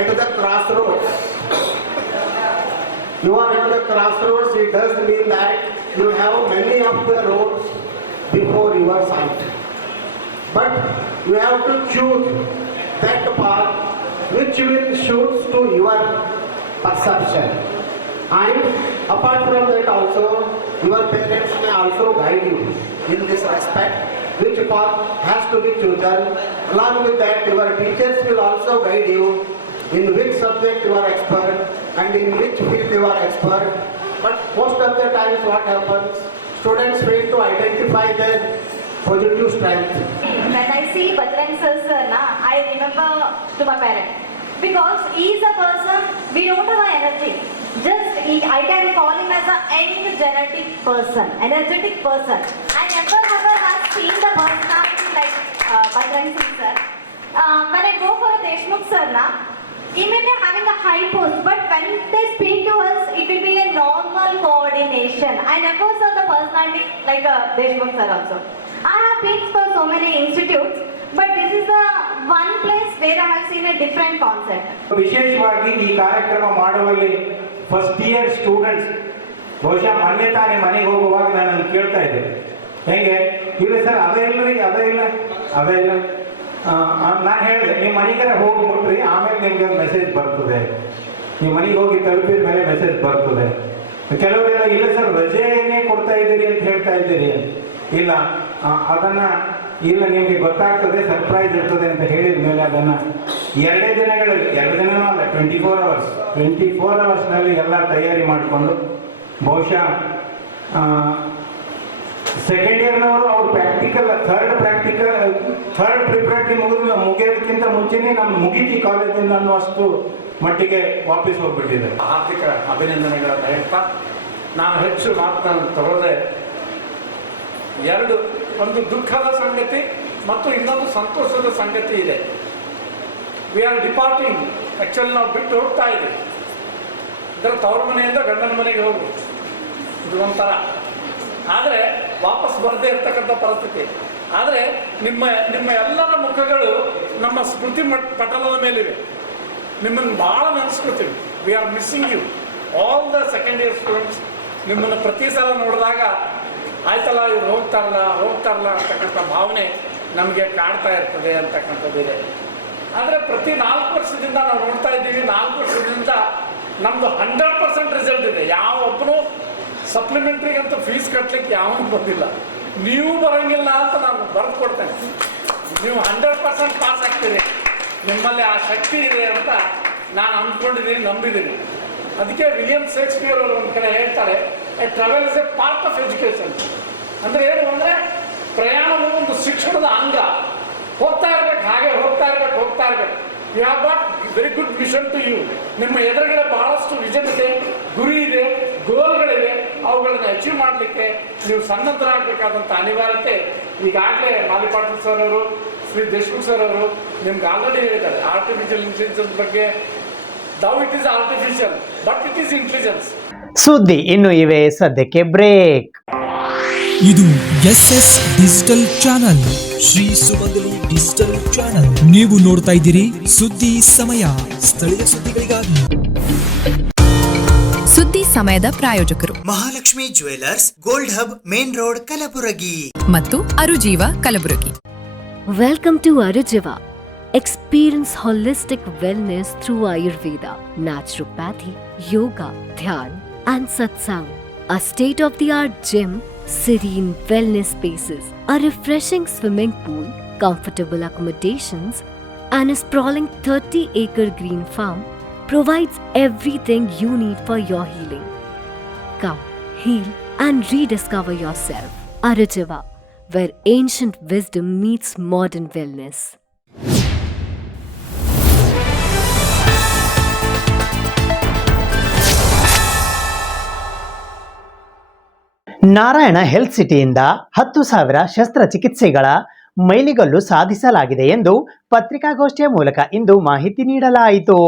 at the crossroads. You are at the crossroads. It does mean that you have many of the roads before your sight. But you have to choose that path which will suit to your perception. And apart from that also, your parents may also guide you in this respect, which path has to be chosen. Along with that, your teachers will also guide you in which subject you are expert and in which field you are expert. But most of the times what happens, students fail to identify their positive strength. When I see Bajrang sir, I remember to my parents. Because he is a person, we don't have energy. I can call him as an energetic person. I never have seen the personality like Bajrang Singh sir. When I go for Deshmukh sir, he may be having a high post, but when they speak to us, it will be a normal coordination. I never saw the personality like Deshmukh sir also. I have been for so many institutes, but this is the one place where I have seen a different concept. ವಿಶೇಷವಾಗಿ ಈ ಕಾರ್ಯಕ್ರಮ ಮಾಡುವಲ್ಲಿ first year students ಬಹುಶಃ ಮೊನ್ನೆ ತಾನೇ ಮನೆಗೆ ಹೋಗುವಾಗ ನಾನು ಕೇಳ್ತಾ ಇದ್ದೆ, ಹೆಂಗೆ ಇಲ್ಲ ಸರ್ ಅದೇ ಇಲ್ಲ ನಾನು ಹೇಳಿದೆ, ನಿಮ್ಮ ಮನೆಗಾರ ಹೋಗ್ಬಿಟ್ರಿ ಆಮೇಲೆ ನಿಮ್ಗೆ ಒಂದು ಮೆಸೇಜ್ ಬರ್ತದೆ, ನೀವು ಮನೆಗೆ ಹೋಗಿ ತಲುಪಿದ ಮೇಲೆ ಮೆಸೇಜ್ ಬರ್ತದೆ. ಕೆಲವರೆಲ್ಲ ಇಲ್ಲ ಸರ್ ರಜೆಯನ್ನೇ ಕೊಡ್ತಾ ಇದ್ದೀರಿ ಅಂತ ಹೇಳ್ತಾ ಇದ್ದೀರಿ, ಇಲ್ಲ ಅದನ್ನು ಇಲ್ಲ ನಿಮಗೆ ಗೊತ್ತಾಗ್ತದೆ, ಸರ್ಪ್ರೈಸ್ ಇರ್ತದೆ ಅಂತ ಹೇಳಿದ ಮೇಲೆ ಅದನ್ನು 2 ದಿನಗಳಲ್ಲಿ 2 ದಿನನೂ ಅಲ್ಲ 24 ಅವರ್ಸ್ನಲ್ಲಿ ಎಲ್ಲ ತಯಾರಿ ಮಾಡಿಕೊಂಡು ಬಹುಶಃ ಸೆಕೆಂಡ್ ಇಯರ್ನವರು ಅವ್ರು ಥರ್ಡ್ ಪ್ರಿಪ್ರೇಟರಿ ಮುಗಿಯೋದಕ್ಕಿಂತ ಮುಂಚೆನೇ ನಮ್ಮ ಮುಗಿತಿ ಕಾಲೇಜಿಂದ ಅನ್ನುವಷ್ಟು ಮಟ್ಟಿಗೆ ವಾಪಸ್ ಹೋಗ್ಬಿಟ್ಟಿದೆ. ಆರ್ಥಿಕ ಅಭಿನಂದನೆಗಳನ್ನು ಹೇಳ್ತಾ ನಾನು ಹೆಚ್ಚು ಮಾತನ್ನು ತಗೊಳ್ಳದೆ, ಒಂದು ದುಃಖದ ಸಂಗತಿ ಮತ್ತು ಇನ್ನೊಂದು ಸಂತೋಷದ ಸಂಗತಿ ಇದೆ. ವಿ ಆರ್ ಡಿಪಾರ್ಟಿಂಗ್, ಆ್ಯಕ್ಚುಲಿ ನಾವು ಬಿಟ್ಟು ಹೋಗ್ತಾ ಇದ್ದೀವಿ. ಇದರ ತವ್ರ ಮನೆಯಿಂದ ಗಂಡನ ಮನೆಗೆ ಹೋಗು, ಇದು ಒಂಥರ. ಆದರೆ ವಾಪಸ್ ಬರದೇ ಇರ್ತಕ್ಕಂಥ ಪರಿಸ್ಥಿತಿ. ಆದರೆ ನಿಮ್ಮ ಎಲ್ಲರ ಮುಖಗಳು ನಮ್ಮ ಸ್ಮೃತಿ ಪಟಲದ ಮೇಲಿವೆ. ನಿಮ್ಮನ್ನು ಭಾಳ ನೆನೆಸ್ಕೊತೀವಿ. We are missing you. All the second year students ನಿಮ್ಮನ್ನು ಪ್ರತಿ ಸಲ ನೋಡಿದಾಗ ಆಯ್ತಲ್ಲ ಇವ್ರು ಹೋಗ್ತಾರಲ್ಲ ಅಂತಕ್ಕಂಥ ಭಾವನೆ ನಮಗೆ ಕಾಡ್ತಾ ಇರ್ತದೆ ಅಂತಕ್ಕಂಥದ್ದಿದೆ. ಆದರೆ ಪ್ರತಿ 4 ವರ್ಷದಿಂದ ನಾವು ನೋಡ್ತಾ ಇದ್ದೀವಿ, 4 ವರ್ಷದಿಂದ ನಮ್ಮದು 100% ರಿಸಲ್ಟ್ ಇದೆ. ಯಾವ ಒಬ್ಬನು ಸಪ್ಲಿಮೆಂಟ್ರಿಗಂತೂ ಫೀಸ್ ಕಟ್ಟಲಿಕ್ಕೆ ಯಾವನು ಬಂದಿಲ್ಲ. ನೀವು ಬರೋಂಗಿಲ್ಲ ಅಂತ ನಾನು ಬರೆದು ಕೊಡ್ತೇನೆ. ನೀವು 100% ಪಾಸ್ ಆಗ್ತೀರಿ, ನಿಮ್ಮಲ್ಲಿ ಆ ಶಕ್ತಿ ಇದೆ ಅಂತ ನಾನು ಅಂದ್ಕೊಂಡಿದ್ದೀನಿ, ನಂಬಿದ್ದೀನಿ. ಅದಕ್ಕೆ ವಿಲಿಯಂ ಶೇಕ್ಸ್ಪಿಯರ್ ಅವರು ಒಂದು ಕಡೆ ಹೇಳ್ತಾರೆ, A travel is A part of education. ಅಂದರೆ ಏನು ಅಂದರೆ ಪ್ರಯಾಣವು ಒಂದು ಶಿಕ್ಷಣದ ಅಂಗ. ಹೋಗ್ತಾ ಇರ್ಬೇಕು, ಹಾಗೆ ಹೋಗ್ತಾ ಇರ್ಬೇಕು. You have got very good vision to you. ನಿಮ್ಮ ಎದುರುಗಡೆ ಬಹಳಷ್ಟು ವಿಷನ್ ಇದೆ, ಗುರಿ ಇದೆ, ಗೋಲ್ಗಳಿವೆ. ಅವುಗಳನ್ನು ಅಚೀವ್ ಮಾಡಲಿಕ್ಕೆ ನೀವು ಸನ್ನದ್ಧರಾಗಬೇಕಾದಂಥ ಅನಿವಾರ್ಯತೆ ಈಗಾಗಲೇ ಮಾಲಿ ಪಾಟೀಲ್ ಸರ್ ಅವರು, ಶ್ರೀ ದೇಶಮುಖ್ ಸರ್ ಅವರು ನಿಮ್ಗೆ ಆಲ್ರೆಡಿ ಹೇಳಿದ್ದಾರೆ ಆರ್ಟಿಫಿಷಿಯಲ್ ಇಂಟೆಲಿಜೆನ್ಸ್ ಬಗ್ಗೆ. Thou it is artificial but it is intelligence. ಸುದ್ದಿ ಇನ್ನು ಇವೆ, ಸದ್ಯಕ್ಕೆ ಬ್ರೇಕ್. ಇದು ಎಸ್ಎಸ್ ಡಿಜಿಟಲ್ ಚಾನಲ್, ಶ್ರೀ ಸುಮಂಗಲಿ ಡಿಜಿಟಲ್ ಚಾನಲ್. ನೀವು ನೋಡ್ತಾ ಇದ್ದೀರಿ ಸುದ್ದಿ ಸಮಯ, ಸ್ಥಳೀಯ ಸುದ್ದಿಗಳಿಗಾಗಿ. ಸುದ್ದಿ ಸಮಯದ ಪ್ರಾಯೋಜಕರು Mahalakshmi jewellers, gold hub, main road, Kalaburagi ಮತ್ತು ಅರುಜೀವ Kalaburagi. Welcome to Arujiva. Experience holistic wellness through Ayurveda, naturopathy, yoga, dhyan, and satsang. A state-of-the-art gym, serene wellness spaces, a refreshing swimming pool, comfortable accommodations, and a sprawling 30-acre green farm provides everything you need for your healing. Come, heal, and rediscover yourself. Arujiva, where ancient wisdom meets modern wellness. Narayana health ಸಿಟಿಯಿಂದ 10,000 ಶಸ್ತ್ರಚಿಕಿತ್ಸೆಗಳ ಮೈಲಿಗಲ್ಲು ಸಾಧಿಸಲಾಗಿದೆ ಎಂದು ಪತ್ರಿಕಾಗೋಷ್ಠಿಯ ಮೂಲಕ ಇಂದು ಮಾಹಿತಿ ನೀಡಲಾಯಿತು.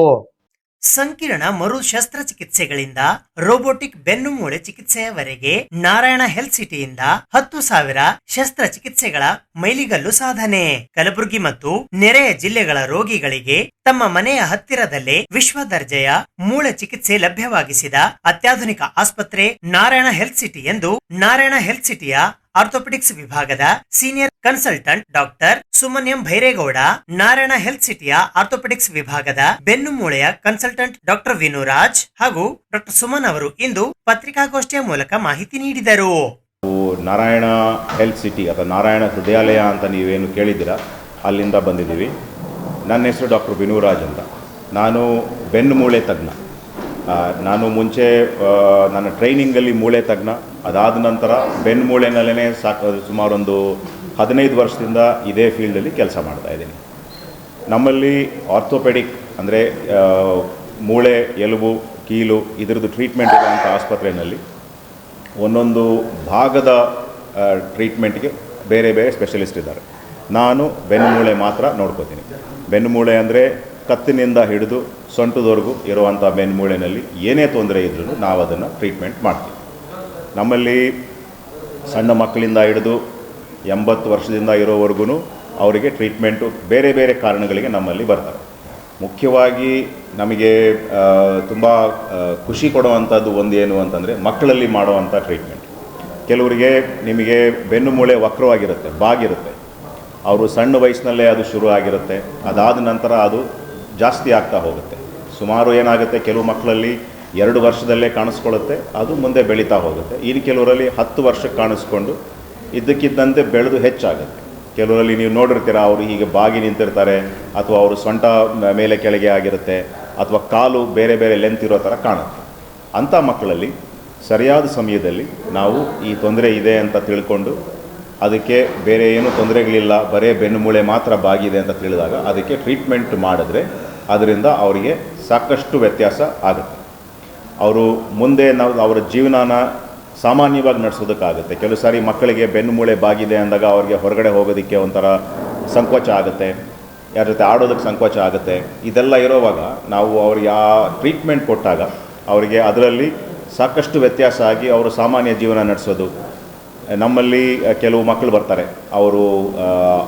ಸಂಕೀರ್ಣ ಮರು ಶಸ್ತ್ರಚಿಕಿತ್ಸೆಗಳಿಂದ ರೋಬೋಟಿಕ್ ಬೆನ್ನು ಮೂಳೆ ಚಿಕಿತ್ಸೆಯವರೆಗೆ ನಾರಾಯಣ ಹೆಲ್ತ್ ಸಿಟಿಯಿಂದ 10,000 ಶಸ್ತ್ರಚಿಕಿತ್ಸೆಗಳ ಮೈಲಿಗಲ್ಲು ಸಾಧನೆ. ಕಲಬುರಗಿ ಮತ್ತು ನೆರೆಯ ಜಿಲ್ಲೆಗಳ ರೋಗಿಗಳಿಗೆ ತಮ್ಮ ಮನೆಯ ಹತ್ತಿರದಲ್ಲೇ ವಿಶ್ವ ದರ್ಜೆಯ ಮೂಳೆ ಚಿಕಿತ್ಸೆ ಲಭ್ಯವಾಗಿಸಿದ ಅತ್ಯಾಧುನಿಕ ಆಸ್ಪತ್ರೆ ನಾರಾಯಣ ಹೆಲ್ತ್ ಸಿಟಿ ಎಂದು ನಾರಾಯಣ ಹೆಲ್ತ್ ಸಿಟಿಯ ಆರ್ಥೋಪೆಡಿಕ್ಸ್ ವಿಭಾಗದ senior consultant doctor Suman M Byregowda, Narayana Health ಸಿಟಿಯ ಆರ್ಥೋಪೆಡಿಕ್ಸ್ ವಿಭಾಗದ ಬೆನ್ನು ಮೂಳೆಯ ಕನ್ಸಲ್ಟೆಂಟ್ ಡಾಕ್ಟರ್ ವಿನುರಾಜ್ ಹಾಗೂ ಡಾಕ್ಟರ್ ಸುಮನ್ ಅವರು ಇಂದು ಪತ್ರಿಕಾಗೋಷ್ಠಿಯ ಮೂಲಕ ಮಾಹಿತಿ ನೀಡಿದರು. ನಾರಾಯಣ ಹೆಲ್ತ್ ಸಿಟಿ ಅಥವಾ ನಾರಾಯಣ ಹೃದಯಾಲಯ ಅಂತ ನೀವೇನು ಕೇಳಿದ್ದೀರಾ, ಅಲ್ಲಿಂದ ಬಂದಿದ್ದೀವಿ. ನನ್ನ ಹೆಸರು ಡಾಕ್ಟರ್ ವಿನುರಾಜ್ ಅಂತ. ನಾನು ಬೆನ್ನು ಮೂಳೆ ತಜ್ಞ. ನಾನು ಮುಂಚೆ ನನ್ನ ಟ್ರೈನಿಂಗಲ್ಲಿ ಮೂಳೆ ತಜ್ಞ. ಅದಾದ ನಂತರ ಬೆನ್ನು ಮೂಳೆನಲ್ಲೇ ಸುಮಾರೊಂದು 15 ವರ್ಷದಿಂದ ಇದೇ ಫೀಲ್ಡಲ್ಲಿ ಕೆಲಸ ಮಾಡ್ತಾಯಿದ್ದೀನಿ. ನಮ್ಮಲ್ಲಿ ಆರ್ಥೋಪೆಡಿಕ್ ಅಂದರೆ ಮೂಳೆ, ಎಲುಬು, ಕೀಲು ಇದರದ್ದು ಟ್ರೀಟ್ಮೆಂಟ್ ಇರುವಂಥ ಆಸ್ಪತ್ರೆಯಲ್ಲಿ ಒಂದೊಂದು ಭಾಗದ ಟ್ರೀಟ್ಮೆಂಟ್ಗೆ ಬೇರೆ ಬೇರೆ ಸ್ಪೆಷಲಿಸ್ಟ್ ಇದ್ದಾರೆ. ನಾನು ಬೆನ್ನು ಮೂಳೆ ಮಾತ್ರ ನೋಡ್ಕೋತೀನಿ. ಬೆನ್ನು ಮೂಳೆ ಅಂದರೆ ಕತ್ತಿನಿಂದ ಹಿಡಿದು ಸೊಂಟದವರೆಗೂ ಇರುವಂಥ ಬೆನ್ನು ಮೂಳೆಯಲ್ಲಿ ಏನೇ ತೊಂದರೆ ಇದ್ರೂ ನಾವು ಅದನ್ನು ಟ್ರೀಟ್ಮೆಂಟ್ ಮಾಡ್ತೀವಿ. ನಮ್ಮಲ್ಲಿ ಸಣ್ಣ ಮಕ್ಕಳಿಂದ ಹಿಡಿದು 80 ವರ್ಷದಿಂದ ಇರೋವರೆಗೂ ಅವರಿಗೆ ಟ್ರೀಟ್ಮೆಂಟು ಬೇರೆ ಬೇರೆ ಕಾರಣಗಳಿಗೆ ನಮ್ಮಲ್ಲಿ ಬರ್ತಾರೆ. ಮುಖ್ಯವಾಗಿ ನಮಗೆ ತುಂಬ ಖುಷಿ ಕೊಡುವಂಥದ್ದು ಒಂದೇನು ಅಂತಂದರೆ ಮಕ್ಕಳಲ್ಲಿ ಮಾಡುವಂಥ ಟ್ರೀಟ್ಮೆಂಟ್. ಕೆಲವರಿಗೆ ನಿಮಗೆ ಬೆನ್ನು ಮೂಳೆ ವಕ್ರವಾಗಿರುತ್ತೆ, ಬಾಗಿರುತ್ತೆ. ಅವರು ಸಣ್ಣ ವಯಸ್ಸಿನಲ್ಲೇ ಅದು ಶುರು ಆಗಿರುತ್ತೆ. ಅದಾದ ನಂತರ ಅದು ಜಾಸ್ತಿ ಆಗ್ತಾ ಹೋಗುತ್ತೆ. ಸುಮಾರು ಏನಾಗುತ್ತೆ, ಕೆಲವು ಮಕ್ಕಳಲ್ಲಿ 2 ವರ್ಷದಲ್ಲೇ ಕಾಣಿಸ್ಕೊಳ್ಳುತ್ತೆ, ಅದು ಮುಂದೆ ಬೆಳೀತಾ ಹೋಗುತ್ತೆ. ಇನ್ನು ಕೆಲವರಲ್ಲಿ 10 ವರ್ಷಕ್ಕೆ ಕಾಣಿಸ್ಕೊಂಡು ಇದ್ದಕ್ಕಿದ್ದಂತೆ ಬೆಳೆದು ಹೆಚ್ಚಾಗುತ್ತೆ. ಕೆಲವರಲ್ಲಿ ನೀವು ನೋಡಿರ್ತೀರ, ಅವರು ಹೀಗೆ ಬಾಗಿ ನಿಂತಿರ್ತಾರೆ, ಅಥವಾ ಅವರು ಸೊಂಟ ಮೇಲೆ ಕೆಳಗೆ ಆಗಿರುತ್ತೆ, ಅಥವಾ ಕಾಲು ಬೇರೆ ಬೇರೆ ಲೆಂತ್ ಇರೋ ಥರ ಕಾಣುತ್ತೆ. ಅಂಥ ಮಕ್ಕಳಲ್ಲಿ ಸರಿಯಾದ ಸಮಯದಲ್ಲಿ ನಾವು ಈ ತೊಂದರೆ ಇದೆ ಅಂತ ತಿಳ್ಕೊಂಡು ಅದಕ್ಕೆ ಬೇರೆ ಏನೂ ತೊಂದರೆಗಳಿಲ್ಲ, ಬರೀ ಬೆನ್ನು ಮೂಳೆ ಮಾತ್ರ ಬಾಗಿದೆ ಅಂತ ತಿಳಿದಾಗ ಅದಕ್ಕೆ ಟ್ರೀಟ್ಮೆಂಟ್ ಮಾಡಿದ್ರೆ ಅದರಿಂದ ಅವರಿಗೆ ಸಾಕಷ್ಟು ವ್ಯತ್ಯಾಸ ಆಗುತ್ತೆ. ಅವರು ಮುಂದೆ ನಾವು ಅವರ ಜೀವನನ ಸಾಮಾನ್ಯವಾಗಿ ನಡೆಸೋದಕ್ಕಾಗುತ್ತೆ. ಕೆಲವು ಸಾರಿ ಮಕ್ಕಳಿಗೆ ಬೆನ್ನು ಮೂಳೆ ಬಾಗಿದೆ ಅಂದಾಗ ಅವ್ರಿಗೆ ಹೊರಗಡೆ ಹೋಗೋದಕ್ಕೆ ಒಂಥರ ಸಂಕೋಚ ಆಗುತ್ತೆ, ಯಾರ ಜೊತೆ ಆಡೋದಕ್ಕೆ ಸಂಕೋಚ ಆಗುತ್ತೆ. ಇದೆಲ್ಲ ಇರೋವಾಗ ನಾವು ಅವ್ರಿಗೆ ಆ ಟ್ರೀಟ್ಮೆಂಟ್ ಕೊಟ್ಟಾಗ ಅವರಿಗೆ ಅದರಲ್ಲಿ ಸಾಕಷ್ಟು ವ್ಯತ್ಯಾಸ ಆಗಿ ಅವರು ಸಾಮಾನ್ಯ ಜೀವನ ನಡೆಸೋದು. ನಮ್ಮಲ್ಲಿ ಕೆಲವು ಮಕ್ಕಳು ಬರ್ತಾರೆ,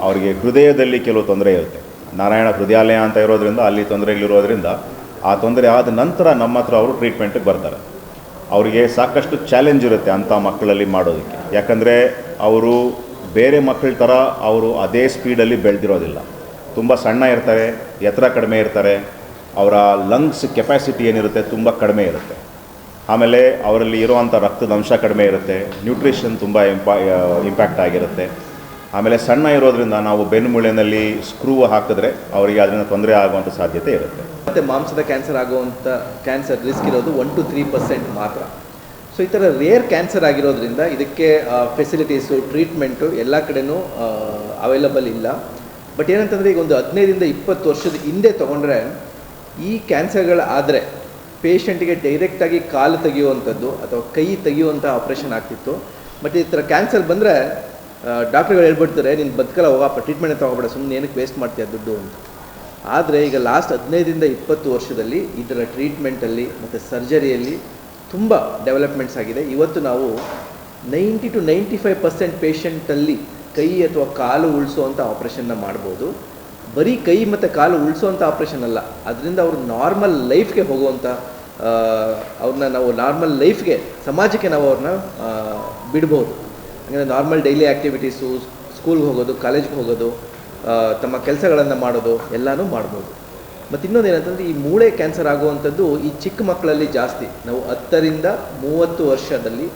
ಅವರಿಗೆ ಹೃದಯದಲ್ಲಿ ಕೆಲವು ತೊಂದರೆ ಇರುತ್ತೆ. ನಾರಾಯಣ ಹೃದಯಾಲಯ ಅಂತ ಇರೋದ್ರಿಂದ ಅಲ್ಲಿ ತೊಂದರೆಗಳಿರೋದ್ರಿಂದ ಆ ತೊಂದರೆ ಆದ ನಂತರ ನಮ್ಮ ಹತ್ರ ಅವರು ಟ್ರೀಟ್ಮೆಂಟಿಗೆ ಬರ್ತಾರೆ. ಅವರಿಗೆ ಸಾಕಷ್ಟು ಚಾಲೆಂಜ್ ಇರುತ್ತೆ ಅಂಥ ಮಕ್ಕಳಲ್ಲಿ ಮಾಡೋದಕ್ಕೆ. ಯಾಕಂದರೆ ಅವರು ಬೇರೆ ಮಕ್ಕಳ ಥರ ಅವರು ಅದೇ ಸ್ಪೀಡಲ್ಲಿ ಬೆಳೆದಿರೋದಿಲ್ಲ. ತುಂಬ ಸಣ್ಣ ಇರ್ತಾರೆ, ಎತ್ತರ ಕಡಿಮೆ ಇರ್ತಾರೆ, ಅವರ ಲಂಗ್ಸ್ ಕೆಪಾಸಿಟಿ ಏನಿರುತ್ತೆ ತುಂಬ ಕಡಿಮೆ ಇರುತ್ತೆ. ಆಮೇಲೆ ಅವರಲ್ಲಿ ಇರುವಂಥ ರಕ್ತದ ಅಂಶ ಕಡಿಮೆ ಇರುತ್ತೆ, ನ್ಯೂಟ್ರಿಷನ್ ತುಂಬ ಇಂಪ್ಯಾಕ್ಟ್ ಆಗಿರುತ್ತೆ. ಆಮೇಲೆ ಸಣ್ಣ ಇರೋದ್ರಿಂದ ನಾವು ಬೆನ್ನುಮೂಳೆಯಲ್ಲಿ ಸ್ಕ್ರೂ ಹಾಕಿದ್ರೆ ಅವರಿಗೆ ಅದರಿಂದ ತೊಂದರೆ ಆಗುವಂಥ ಸಾಧ್ಯತೆ ಇರುತ್ತೆ. ಮತ್ತು ಮಾಂಸದ ಕ್ಯಾನ್ಸರ್ ಆಗುವಂಥ ಕ್ಯಾನ್ಸರ್ ರಿಸ್ಕ್ ಇರೋದು 1-3% ಮಾತ್ರ. ಸೊ ಈ ಥರ ರೇರ್ ಕ್ಯಾನ್ಸರ್ ಆಗಿರೋದ್ರಿಂದ ಇದಕ್ಕೆ ಫೆಸಿಲಿಟೀಸು, ಟ್ರೀಟ್ಮೆಂಟು ಎಲ್ಲ ಕಡೆನೂ ಅವೈಲಬಲ್ ಇಲ್ಲ. ಬಟ್ ಏನಂತಂದರೆ ಈಗ ಒಂದು 15-20 ವರ್ಷದ ಹಿಂದೆ ತೊಗೊಂಡ್ರೆ ಈ ಕ್ಯಾನ್ಸರ್ಗಳಾದರೆ ಪೇಷಂಟಿಗೆ ಡೈರೆಕ್ಟಾಗಿ ಕಾಲು ತೆಗೆಯುವಂಥದ್ದು ಅಥವಾ ಕೈ ತೆಗೆಯುವಂಥ ಆಪ್ರೇಷನ್ ಆಗ್ತಿತ್ತು. ಬಟ್ ಈ ಥರ ಕ್ಯಾನ್ಸರ್ ಬಂದರೆ ಡಾಕ್ಟ್ರುಗಳು ಹೇಳ್ಬಿಡ್ತಾರೆ, ನೀನು ಬದುಕಲ್ಲ, ಹೋಗಪ್ಪ, ಟ್ರೀಟ್ಮೆಂಟ್ ತೊಗೊಬೇಡ, ಸುಮ್ಮನೆ ಏನಕ್ಕೆ ವೇಸ್ಟ್ ಮಾಡ್ತೀಯ ದುಡ್ಡು ಅಂತ. ಆದರೆ ಈಗ ಲಾಸ್ಟ್ 15-20 ವರ್ಷದಲ್ಲಿ ಇದರ ಟ್ರೀಟ್ಮೆಂಟಲ್ಲಿ ಮತ್ತು ಸರ್ಜರಿಯಲ್ಲಿ ತುಂಬ ಡೆವಲಪ್ಮೆಂಟ್ಸ್ ಆಗಿದೆ. ಇವತ್ತು ನಾವು 90-95% ಪೇಷಂಟಲ್ಲಿ ಕೈ ಅಥವಾ ಕಾಲು ಉಳಿಸುವಂಥ ಆಪ್ರೇಷನ್ನ ಮಾಡ್ಬೋದು. ಬರೀ ಕೈ ಮತ್ತು ಕಾಲು ಉಳಿಸುವಂಥ ಆಪ್ರೇಷನ್ ಅಲ್ಲ, ಅದರಿಂದ ಅವರು ನಾರ್ಮಲ್ ಲೈಫ್ಗೆ ಹೋಗುವಂಥ ಅವ್ರನ್ನ ನಾವು ನಾರ್ಮಲ್ ಲೈಫ್ಗೆ, ಸಮಾಜಕ್ಕೆ ನಾವು ಅವ್ರನ್ನ ಬಿಡ್ಬೋದು. ಅಂದರೆ ನಾರ್ಮಲ್ ಡೈಲಿ ಆ್ಯಕ್ಟಿವಿಟೀಸು, ಸ್ಕೂಲ್ಗೆ ಹೋಗೋದು, ಕಾಲೇಜ್ಗೆ ಹೋಗೋದು, ತಮ್ಮ ಕೆಲಸಗಳನ್ನು ಮಾಡೋದು ಎಲ್ಲನೂ ಮಾಡ್ಬೋದು. ಮತ್ತು ಇನ್ನೊಂದು ಏನಂತಂದರೆ ಈ ಮೂಳೆ ಕ್ಯಾನ್ಸರ್ ಆಗುವಂಥದ್ದು ಈ ಚಿಕ್ಕ ಮಕ್ಕಳಲ್ಲಿ ಜಾಸ್ತಿ. ನಾವು 10-30 ವರ್ಷದಲ್ಲಿ